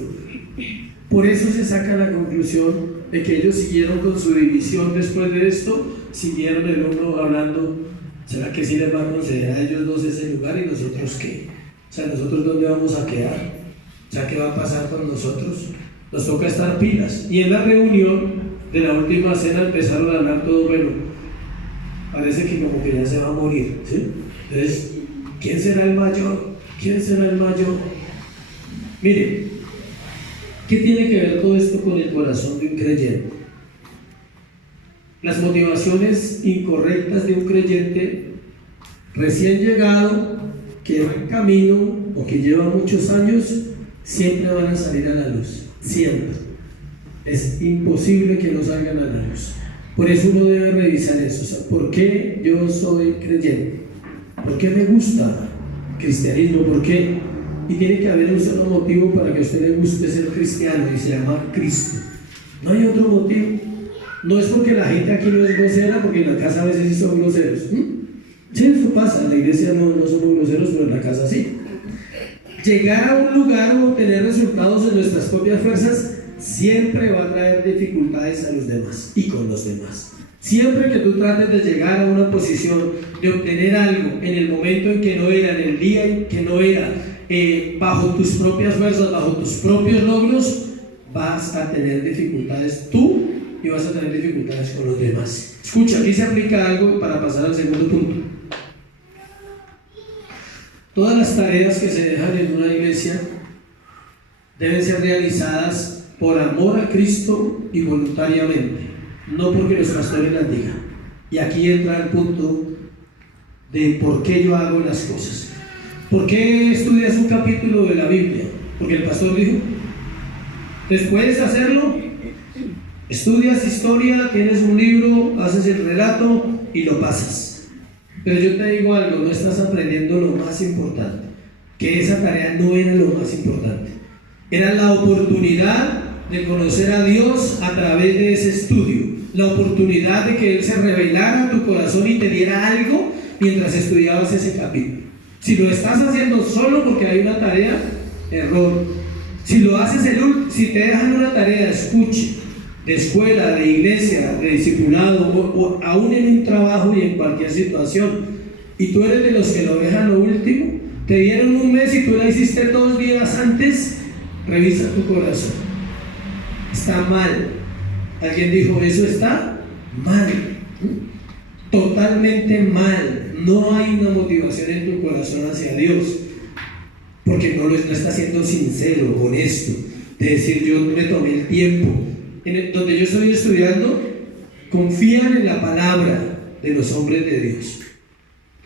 Por eso se saca la conclusión de que ellos siguieron con su división después de esto, siguieron el uno hablando, ¿será que sí les va a conceder a ellos dos ese lugar y nosotros qué? O sea, ¿nosotros dónde vamos a quedar? O sea, ¿qué va a pasar con nosotros? Nos toca estar pilas. Y en la reunión de la última cena empezaron a hablar todo, bueno, parece que como que ya se va a morir, ¿sí? Entonces, ¿quién será el mayor? ¿Quién será el mayor? Miren, ¿qué tiene que ver todo esto con el corazón de un creyente? Las motivaciones incorrectas de un creyente recién llegado, que va en camino o que lleva muchos años, siempre van a salir a la luz, siempre. Es imposible que no salgan a la luz. Por eso uno debe revisar eso. O sea, ¿por qué yo soy creyente? ¿Por qué me gusta el cristianismo? ¿Por qué? Y tiene que haber un solo motivo para que a usted le guste ser cristiano, y se llama Cristo. No hay otro motivo. No es porque la gente aquí no es grosera, porque en la casa a veces sí son groseros. Sí, eso pasa. En la iglesia no somos groseros, pero en la casa sí. Llegar a un lugar o obtener resultados en nuestras propias fuerzas siempre va a traer dificultades a los demás y con los demás. Siempre que tú trates de llegar a una posición, de obtener algo en el momento en que no era, en el día en que no era, bajo tus propias fuerzas, bajo tus propios logros, vas a tener dificultades tú y vas a tener dificultades con los demás. Escucha, aquí se aplica algo para pasar al segundo punto. Todas las tareas que se dejan en una iglesia deben ser realizadas por amor a Cristo y voluntariamente, no porque los pastores las digan. Y aquí entra el punto de por qué yo hago las cosas. ¿Por qué estudias un capítulo de la Biblia? Porque el pastor dijo. Entonces puedes hacerlo, estudias historia, tienes un libro, haces el relato y lo pasas. Pero yo te digo algo, no estás aprendiendo lo más importante, que esa tarea no era lo más importante. Era la oportunidad de conocer a Dios a través de ese estudio, la oportunidad de que Él se revelara a tu corazón y te diera algo mientras estudiabas ese capítulo. Si lo estás haciendo solo porque hay una tarea, error. Si lo haces si te dejan una tarea, escuche, de escuela, de iglesia, de discipulado o aún en un trabajo y en cualquier situación, y tú eres de los que lo dejan lo último, te dieron un mes y tú la hiciste 2 días antes, revisa tu corazón. Está mal. Alguien dijo, eso está mal, totalmente mal. No hay una motivación en tu corazón hacia Dios, porque no estás siendo sincero, honesto, de decir, yo me tomé el tiempo. Donde yo estoy estudiando, confían en la palabra de los hombres de Dios.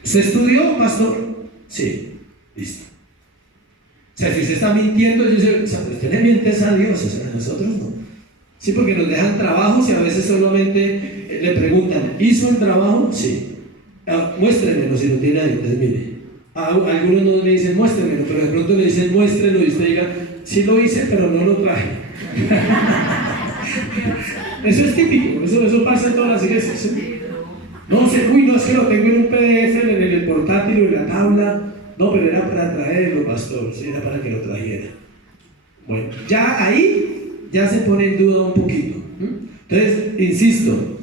¿Usted estudió, pastor? Sí, listo. O sea, si usted está mintiendo, yo sé, o sea, usted le mientes a Dios, o sea, nosotros no. Sí, porque nos dejan trabajos y a veces solamente le preguntan, ¿hizo el trabajo? Sí. Muéstremelo si lo tiene ahí. Entonces, mire, algunos no le dicen muéstremelo, pero de pronto le dicen muéstrelo y usted diga, sí lo hice, pero no lo traje. Eso es típico, eso pasa en todas las iglesias, ¿sí? No sé, no es que lo tengo en un PDF, en el portátil o en la tabla. No, pero era para traerlo, pastor, sí, era para que lo trajera. Bueno, ya ahí ya se pone en duda un poquito. Entonces, insisto,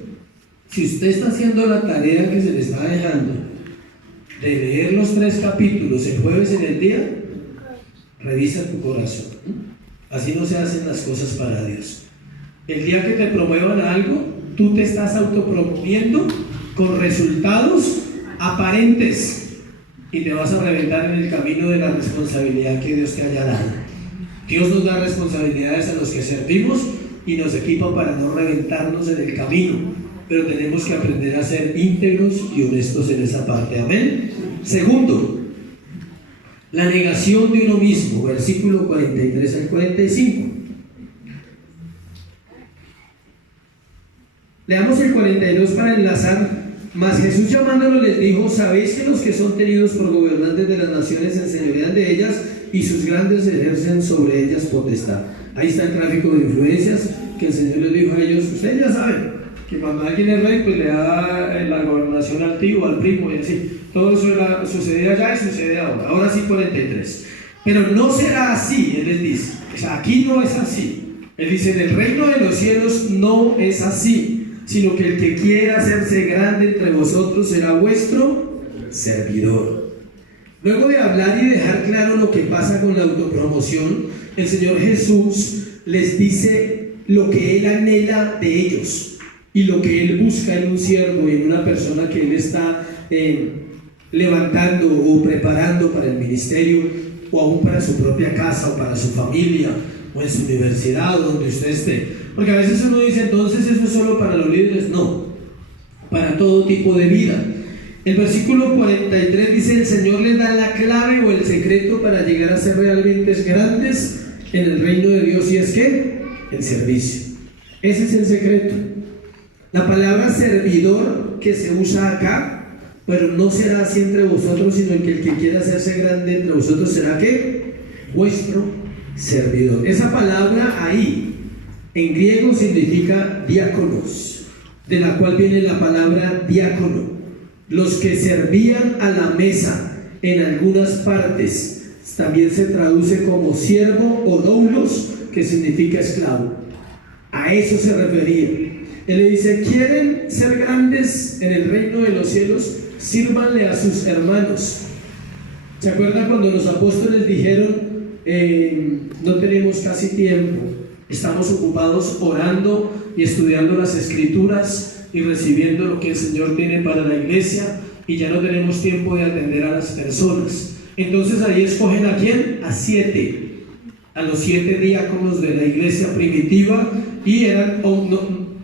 si usted está haciendo la tarea que se le está dejando de leer los 3 capítulos el jueves en el día, revisa tu corazón. Así no se hacen las cosas para Dios. El día que te promuevan algo, tú te estás autopromoviendo con resultados aparentes y te vas a reventar en el camino de la responsabilidad que Dios te haya dado. Dios nos da responsabilidades a los que servimos y nos equipa para no reventarnos en el camino, pero tenemos que aprender a ser íntegros y honestos en esa parte. Amén. Segundo, la negación de uno mismo, versículo 43 al 45. Leamos el 42 para enlazar. Mas Jesús llamándolo les dijo: ¿sabéis que los que son tenidos por gobernantes de las naciones se enseñorean de ellas y sus grandes ejercen sobre ellas potestad? Ahí está el tráfico de influencias que el Señor les dijo a ellos. Ustedes ya saben que cuando alguien es rey, pues le da la gobernación al tío, al primo y así. Todo eso sucedía allá y sucede ahora. Ahora sí, 43. Pero no será así, Él les dice. O sea, aquí no es así. Él dice: en el reino de los cielos no es así, sino que el que quiera hacerse grande entre vosotros será vuestro servidor. Luego de hablar y dejar claro lo que pasa con la autopromoción, el Señor Jesús les dice lo que Él anhela de ellos y lo que Él busca en un siervo y en una persona que Él está levantando o preparando para el ministerio, o aún para su propia casa o para su familia o en su universidad o donde usted esté. Porque a veces uno dice: entonces eso es solo para los líderes. No, para todo tipo de vida. El versículo 43 dice: el Señor les da la clave o el secreto para llegar a ser realmente grandes en el reino de Dios, y es que el servicio. Ese es el secreto. La palabra servidor que se usa acá, pero no será así entre vosotros, sino que el que quiera hacerse grande entre vosotros será ¿qué? Vuestro servidor. Esa palabra ahí en griego significa diáconos, de la cual viene la palabra diácono. Los que servían a la mesa en algunas partes también se traduce como siervo o doulos, que significa esclavo. A eso se refería. Él le dice: ¿quieren ser grandes en el reino de los cielos? Sírvanle a sus hermanos. ¿Se acuerdan cuando los apóstoles dijeron: no tenemos casi tiempo, estamos ocupados orando y estudiando las escrituras y recibiendo lo que el Señor tiene para la iglesia, y ya no tenemos tiempo de atender a las personas? Entonces ahí escogen ¿a quién? A 7, a los 7 diáconos de la iglesia primitiva, y eran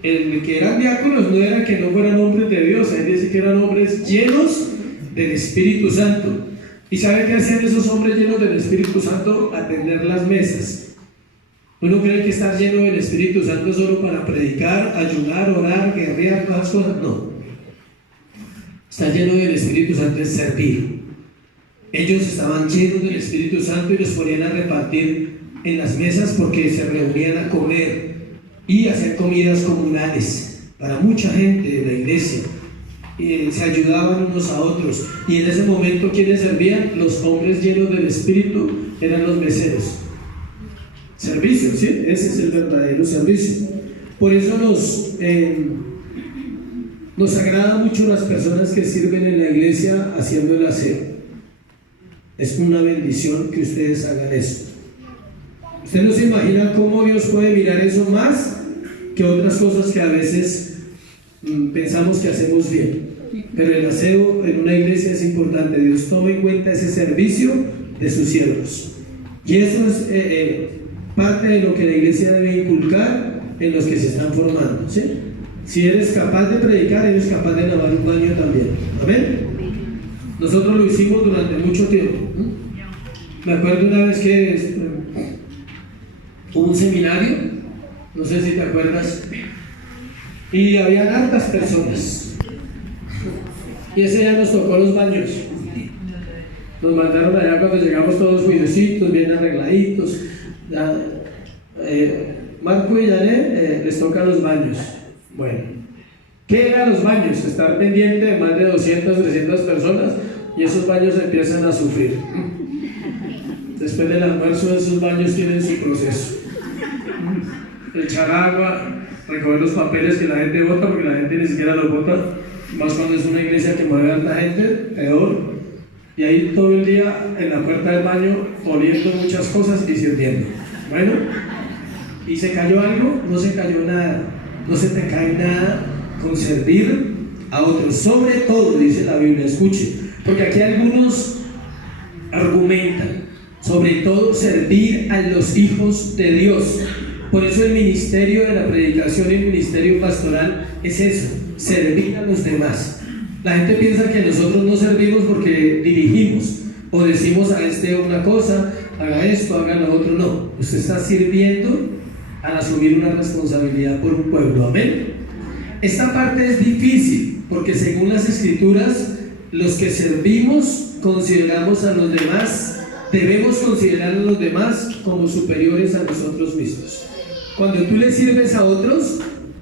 el que eran diáconos no era que no fueran hombres de Dios, ahí dice que eran hombres llenos del Espíritu Santo. ¿Y sabe qué hacían esos hombres llenos del Espíritu Santo? Atender las mesas. ¿Uno cree que estar lleno del Espíritu Santo es solo para predicar, ayunar, orar, guerrear, todas las cosas? No. Estar lleno del Espíritu Santo es servir. Ellos estaban llenos del Espíritu Santo y los ponían a repartir en las mesas porque se reunían a comer y hacer comidas comunales para mucha gente de la iglesia. Se ayudaban unos a otros, y en ese momento ¿quiénes servían? Los hombres llenos del Espíritu eran los meseros. Servicio, ¿sí? Ese es el verdadero servicio. Por eso nos agrada mucho las personas que sirven en la iglesia haciendo el aseo. Es una bendición que ustedes hagan eso. Usted no se imagina cómo Dios puede mirar eso más que otras cosas que a veces pensamos que hacemos bien. Pero el aseo en una iglesia es importante. Dios toma en cuenta ese servicio de sus siervos, y eso es parte de lo que la iglesia debe inculcar en los que se están formando, ¿sí? Si eres capaz de predicar, eres capaz de lavar un baño también. ¿Amén? Nosotros lo hicimos durante mucho tiempo. Me acuerdo una vez que hubo un seminario, no sé si te acuerdas, y había hartas personas, y ese día nos tocó los baños. Nos mandaron allá cuando llegamos todos juiciositos, bien arregladitos. Marco y Yané les tocan los baños. Bueno, ¿qué eran los baños? Estar pendiente de más de 200, 300 personas, y esos baños empiezan a sufrir. Entonces después del almuerzo esos baños tienen su proceso. Echar agua, recoger los papeles que la gente bota, porque la gente ni siquiera los bota, más cuando es una iglesia que mueve a la gente, peor. Y ahí todo el día en la puerta del baño oliendo muchas cosas y sirviendo. Bueno, ¿y se cayó algo? No se cayó nada, no se te cae nada con servir a otros, sobre todo, dice la Biblia, escuche, porque aquí algunos argumentan, sobre todo servir a los hijos de Dios. Por eso el ministerio de la predicación y el ministerio pastoral es eso, servir a los demás. La gente piensa que nosotros no servimos porque dirigimos o decimos a este una cosa, haga esto, haga lo otro. No, usted está sirviendo al asumir una responsabilidad por un pueblo. Amén. Esta parte es difícil porque según las escrituras, los que servimos consideramos a los demás, debemos considerar a los demás como superiores a nosotros mismos. Cuando tú le sirves a otros,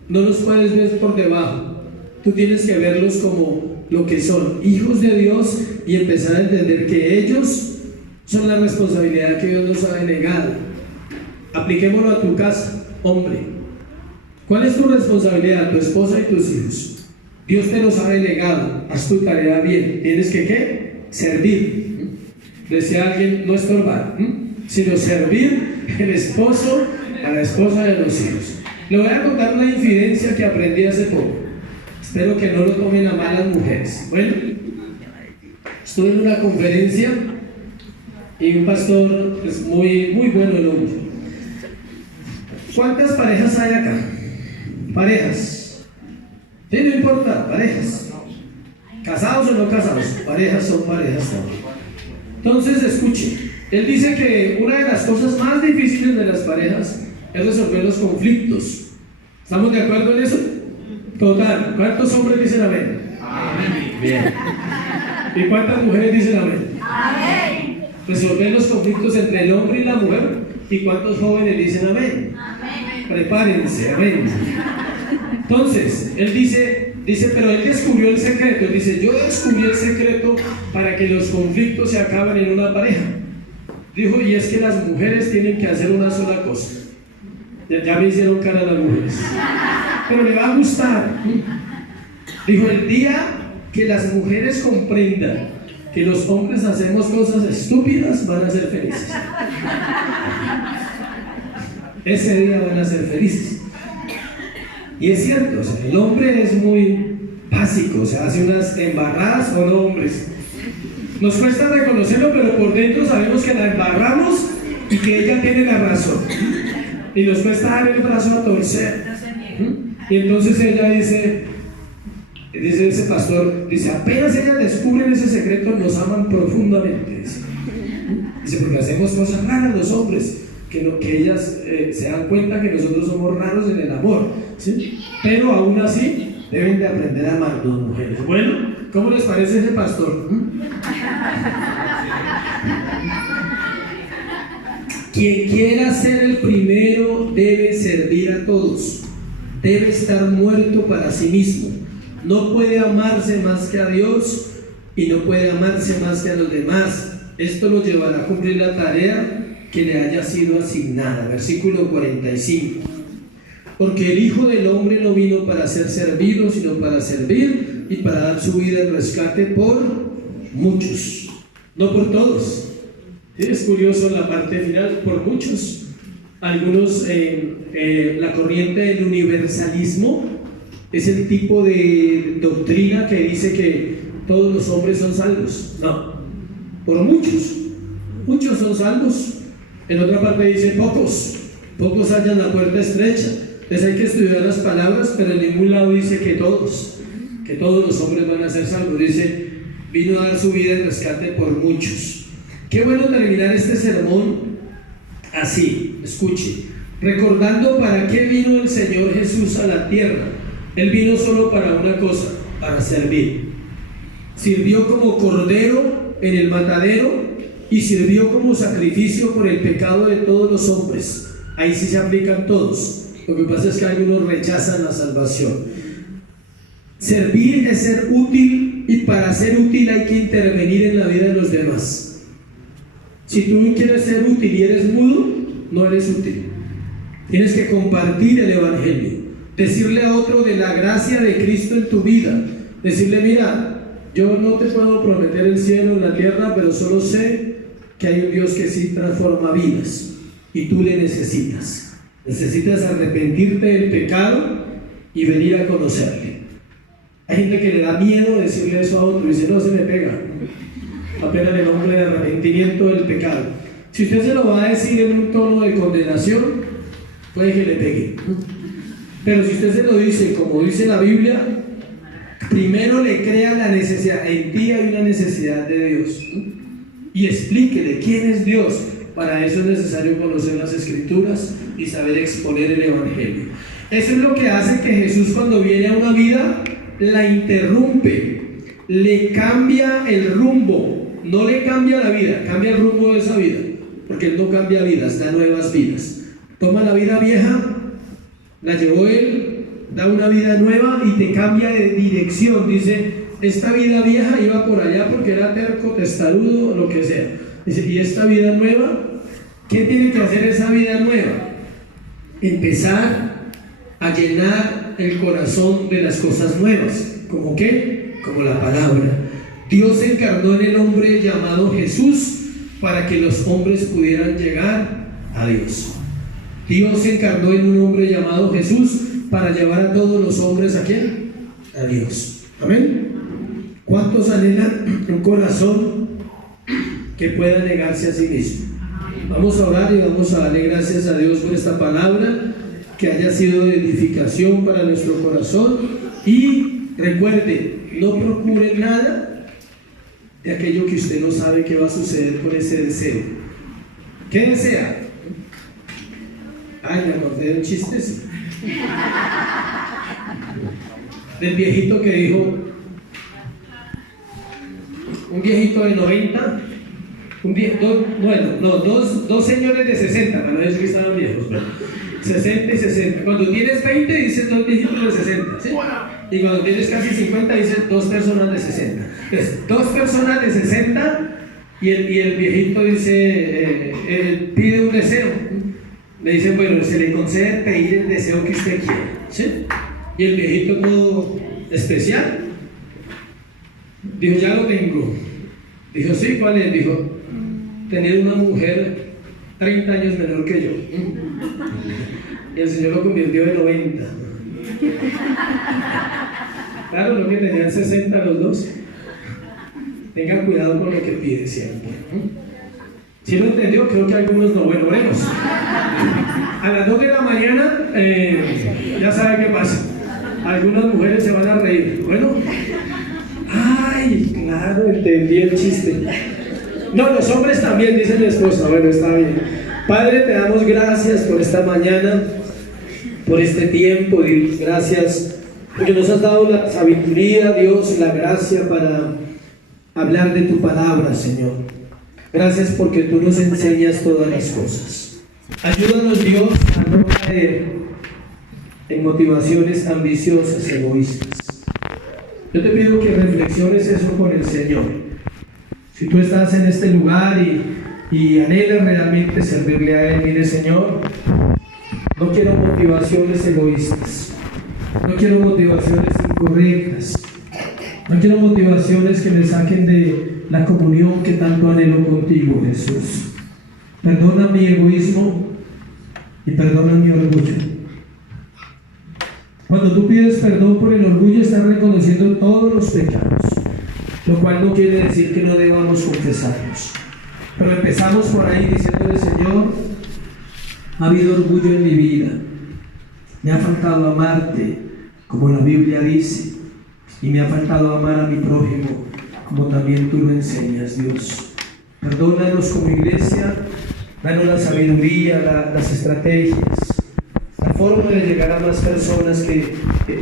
no los puedes ver por debajo. Tú tienes que verlos como lo que son, hijos de Dios, y empezar a entender que ellos son la responsabilidad que Dios nos ha delegado. Apliquémoslo a tu casa, hombre. ¿Cuál es tu responsabilidad? Tu esposa y tus hijos. Dios te los ha delegado. Haz tu tarea bien. Tienes que ¿qué? Servir. Decía alguien, no estorbar, sino servir el esposo a la esposa de los hijos. Le voy a contar una infidencia que aprendí hace poco. Espero que no lo tomen a mal las mujeres. Bueno, estuve en una conferencia y un pastor es muy bueno el hombre. ¿Cuántas parejas hay acá? Parejas. Sí, no importa, parejas. ¿Casados o no casados? Parejas son parejas también. Entonces, escuche. Él dice que una de las cosas más difíciles de las parejas es resolver los conflictos. ¿Estamos de acuerdo en eso? Total. ¿Cuántos hombres dicen amén? Amén. Bien. ¿Y cuántas mujeres dicen amén? Amén. Resolver los conflictos entre el hombre y la mujer. ¿Y cuántos jóvenes dicen amén? Amén. Prepárense, amén. Entonces, él dice, pero él descubrió el secreto. Él dice, yo descubrí el secreto para que los conflictos se acaben en una pareja. Dijo, y es que las mujeres tienen que hacer una sola cosa. Ya me hicieron cara las mujeres, pero le va a gustar. Dijo, el día que las mujeres comprendan que los hombres hacemos cosas estúpidas, van a ser felices. Ese día van a ser felices. Y es cierto, o sea, el hombre es muy básico, o sea, hace unas embarradas o no hombres. Nos cuesta reconocerlo, pero por dentro sabemos que la embarramos y que ella tiene la razón. Y nos cuesta dar el brazo a torcer. Y entonces ella dice ese pastor, dice, apenas ellas descubren ese secreto, nos aman profundamente. Dice, porque hacemos cosas raras los hombres, que ellas se dan cuenta que nosotros somos raros en el amor, ¿sí? Pero aún así deben de aprender a amar dos mujeres. Bueno, ¿cómo les parece ese pastor? Quien quiera ser el primero debe servir a todos, debe estar muerto para sí mismo, no puede amarse más que a Dios y no puede amarse más que a los demás. Esto lo llevará a cumplir la tarea que le haya sido asignada. Versículo 45. Porque el Hijo del Hombre no vino para ser servido, sino para servir y para dar su vida en rescate por muchos, no por todos. Es curioso la parte final, por muchos. Algunos, la corriente del universalismo es el tipo de doctrina que dice que todos los hombres son salvos. No, por muchos son salvos. En otra parte dice pocos hallan la puerta estrecha. Entonces hay que estudiar las palabras, pero en ningún lado dice que todos los hombres van a ser salvos. Dice, vino a dar su vida en rescate por muchos. Qué bueno terminar este sermón así, escuche, recordando para qué vino el Señor Jesús a la tierra. Él vino solo para una cosa, para servir. Sirvió como cordero en el matadero y sirvió como sacrificio por el pecado de todos los hombres. Ahí sí se aplican todos. Lo que pasa es que algunos rechazan la salvación. Servir es ser útil, y para ser útil hay que intervenir en la vida de los demás. Si tú quieres ser útil y eres mudo, no eres útil. Tienes que compartir el Evangelio, decirle a otro de la gracia de Cristo en tu vida, decirle: mira, yo no te puedo prometer el cielo en la tierra, pero solo sé que hay un Dios que sí transforma vidas y tú le necesitas. Necesitas arrepentirte del pecado y venir a conocerle. Hay gente que le da miedo decirle eso a otro y dice: no, se me pega. Apenas le nombra de arrepentimiento del pecado. Si usted se lo va a decir en un tono de condenación, puede que le pegue. Pero si usted se lo dice como dice la Biblia, primero le crea la necesidad. En ti hay una necesidad de Dios, y explíquele quién es Dios. Para eso es necesario conocer las Escrituras y saber exponer el Evangelio. Eso es lo que hace que Jesús, cuando viene a una vida, la interrumpe, le cambia el rumbo. No le cambia la vida, cambia el rumbo de esa vida, porque Él no cambia vidas, da nuevas vidas. Toma la vida vieja, la llevó Él, da una vida nueva y te cambia de dirección. Dice: esta vida vieja iba por allá porque era terco, testarudo o lo que sea. Dice: y esta vida nueva, ¿qué tiene que hacer esa vida nueva? Empezar a llenar el corazón de las cosas nuevas. ¿Cómo qué? Como la palabra. Dios se encarnó en el hombre llamado Jesús para que los hombres pudieran llegar a Dios. Dios se encarnó en un hombre llamado Jesús para llevar a todos los hombres ¿a quién? A Dios. Amén. ¿Cuántos anhelan un corazón que pueda negarse a sí mismo? Vamos a orar y vamos a darle gracias a Dios por esta palabra, que haya sido de edificación para nuestro corazón. Y recuerde, no procure nada de aquello que usted no sabe qué va a suceder con ese deseo. ¿Qué desea? Ay, me acordé de un chiste del viejito que dijo, un viejito de 90, dos señores de 60, para no decir que estaban viejos, ¿no? 60 y 60. Cuando tienes 20 dices dos viejitos de 60, ¿sí? Y cuando tienes casi 50 dices dos personas de 60. Entonces, dos personas de 60 y el viejito dice, pide un deseo. Le dicen: bueno, se le concede pedir el deseo que usted quiere, ¿sí? Y el viejito, todo especial, dijo: ya lo tengo. Dijo: sí, ¿cuál es? Dijo: tener una mujer 30 años menor que yo. Y el Señor lo convirtió de 90. Claro, lo que tenían 60 los dos. Tenga cuidado con lo que pide siempre. Si lo entendió, creo que algunos no. Bueno, oremos. A las 2 de la mañana, ya sabe qué pasa. Algunas mujeres se van a reír. Bueno, ay, claro, entendí el chiste. No, los hombres también, dice mi esposa. Bueno, está bien. Padre, te damos gracias por esta mañana, por este tiempo. Gracias porque nos has dado la sabiduría, Dios, la gracia para hablar de tu palabra, Señor. Gracias porque tú nos enseñas todas las cosas. Ayúdanos, Dios, a no caer en motivaciones ambiciosas, egoístas. Yo te pido que reflexiones eso con el Señor. Si tú estás en este lugar y anhelas realmente servirle a Él, mire, Señor, no quiero motivaciones egoístas, no quiero motivaciones incorrectas, no quiero motivaciones que me saquen de la comunión que tanto anhelo contigo, Jesús. Perdona mi egoísmo y perdona mi orgullo. Cuando tú pides perdón por el orgullo, estás reconociendo todos los pecados, lo cual no quiere decir que no debamos confesarlos. Pero empezamos por ahí diciéndole: Señor, ha habido orgullo en mi vida, me ha faltado amarte como la Biblia dice, y me ha faltado amar a mi prójimo como también tú lo enseñas, Dios. Perdónanos como iglesia, danos la sabiduría, las estrategias, la forma de llegar a más personas que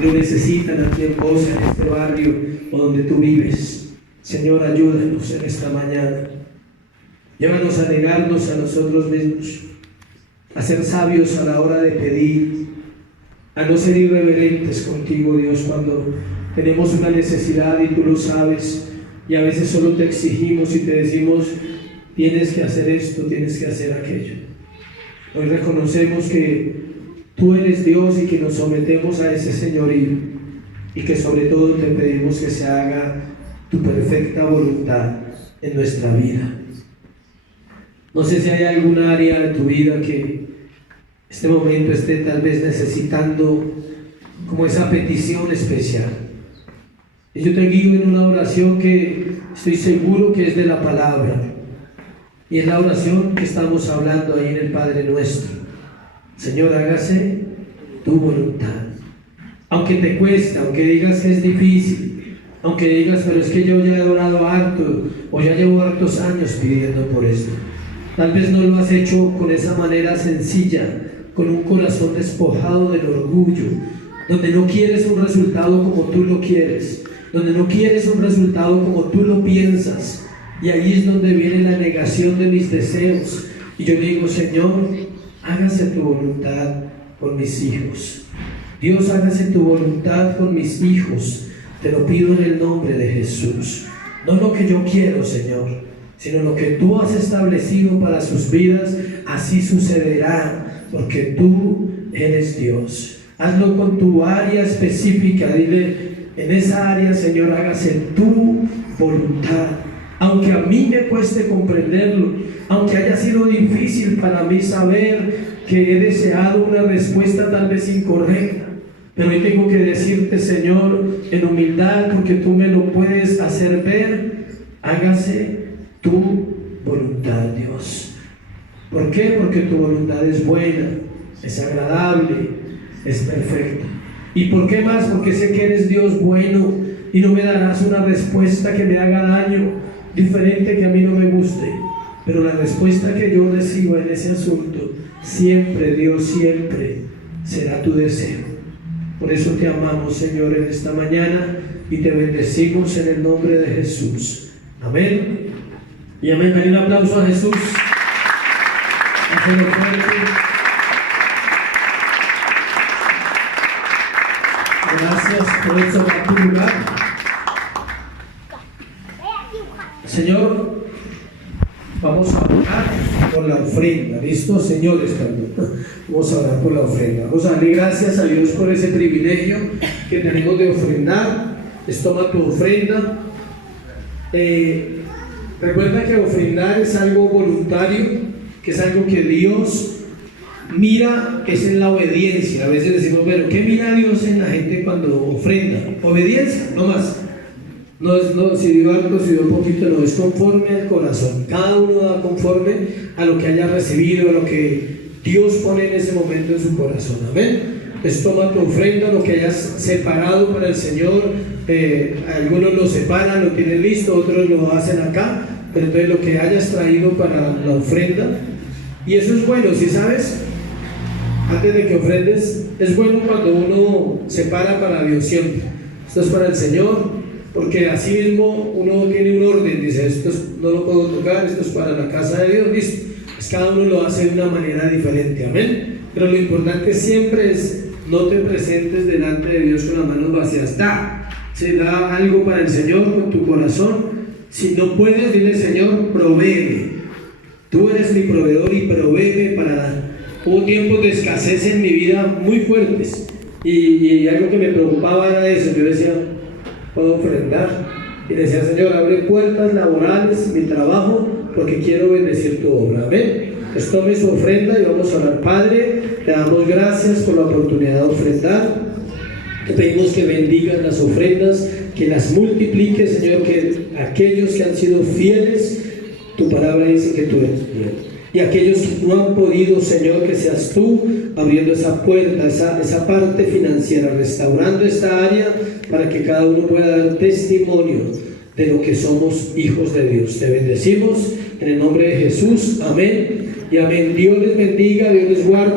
lo necesitan aquí en Bosa, en este barrio o donde tú vives. Señor, ayúdanos en esta mañana. Llévanos a negarnos a nosotros mismos, a ser sabios a la hora de pedir, a no ser irreverentes contigo, Dios, cuando tenemos una necesidad y tú lo sabes, y a veces solo te exigimos y te decimos: tienes que hacer esto, tienes que hacer aquello. Hoy reconocemos que tú eres Dios y que nos sometemos a ese señorío y que sobre todo te pedimos que se haga tu perfecta voluntad en nuestra vida. No sé si hay alguna área de tu vida que este momento esté tal vez necesitando como esa petición especial. Y yo te guío en una oración que estoy seguro que es de la palabra. Y es la oración que estamos hablando ahí en el Padre Nuestro. Señor, hágase tu voluntad. Aunque te cueste, aunque digas que es difícil, aunque digas, pero es que yo ya he orado harto, o ya llevo hartos años pidiendo por esto. Tal vez no lo has hecho con esa manera sencilla, con un corazón despojado del orgullo, donde no quieres un resultado como tú lo quieres, donde no quieres un resultado como tú lo piensas, y ahí es donde viene la negación de mis deseos, y yo digo, Señor, hágase tu voluntad por mis hijos. Dios, hágase tu voluntad con mis hijos, te lo pido en el nombre de Jesús. No lo que yo quiero, Señor, sino lo que tú has establecido para sus vidas, así sucederá, porque tú eres Dios. Hazlo con tu área específica, dile, en esa área, Señor, hágase tu voluntad. Aunque a mí me cueste comprenderlo, aunque haya sido difícil para mí saber que he deseado una respuesta tal vez incorrecta, pero hoy tengo que decirte, Señor, en humildad, porque tú me lo puedes hacer ver, hágase tu voluntad, Dios. ¿Por qué? Porque tu voluntad es buena, es agradable, es perfecta. ¿Y por qué más? Porque sé que eres Dios bueno y no me darás una respuesta que me haga daño, diferente, que a mí no me guste. Pero la respuesta que yo reciba en ese asunto, siempre, Dios, siempre será tu deseo. Por eso te amamos, Señor, en esta mañana y te bendecimos en el nombre de Jesús. Amén. Y amén. Dale un aplauso a Jesús. Hazlo fuerte. Gracias por eso en tu lugar. Señor, vamos a orar por la ofrenda. ¿Listo, señores? Vamos a orar por la ofrenda. Vamos a darle gracias a Dios por ese privilegio que tenemos de ofrendar. Toma tu ofrenda. Recuerda que ofrendar es algo voluntario, que es algo que Dios mira, es en la obediencia. A veces decimos, pero ¿qué mira Dios en la gente cuando ofrenda? Obediencia, no más. No, si dio algo, si dio un poquito, no, es conforme al corazón. Cada uno da conforme a lo que haya recibido, a lo que Dios pone en ese momento en su corazón. Amén. Pues toma tu ofrenda, lo que hayas separado para el Señor. Algunos lo separan, lo tienen listo, otros lo hacen acá. Pero entonces lo que hayas traído para la ofrenda. Y eso es bueno, si sabes, antes de que ofrendes, es bueno cuando uno separa para Dios siempre. Esto es para el Señor, porque así mismo uno tiene un orden, dice, esto no lo puedo tocar, esto es para la casa de Dios, listo. Pues cada uno lo hace de una manera diferente, amén. Pero lo importante siempre es, no te presentes delante de Dios con las manos vacías. Da algo para el Señor con tu corazón. Si no puedes, dile, Señor, provéeme. Tú eres mi proveedor y provéeme para dar. Hubo tiempos de escasez en mi vida muy fuertes y algo que me preocupaba era eso. Yo decía, puedo ofrendar, y decía, Señor, abre puertas laborales, mi trabajo, porque quiero bendecir tu obra. Amén. Pues tome su ofrenda y vamos a orar. Padre, te damos gracias por la oportunidad de ofrendar. Te pedimos que bendigas las ofrendas, que las multipliques, Señor, que aquellos que han sido fieles, tu palabra dice que tú eres fiel. Y aquellos que no han podido, Señor, que seas tú abriendo esa puerta, esa parte financiera, restaurando esta área para que cada uno pueda dar testimonio de lo que somos hijos de Dios. Te bendecimos en el nombre de Jesús. Amén y amén. Dios les bendiga, Dios les guarde.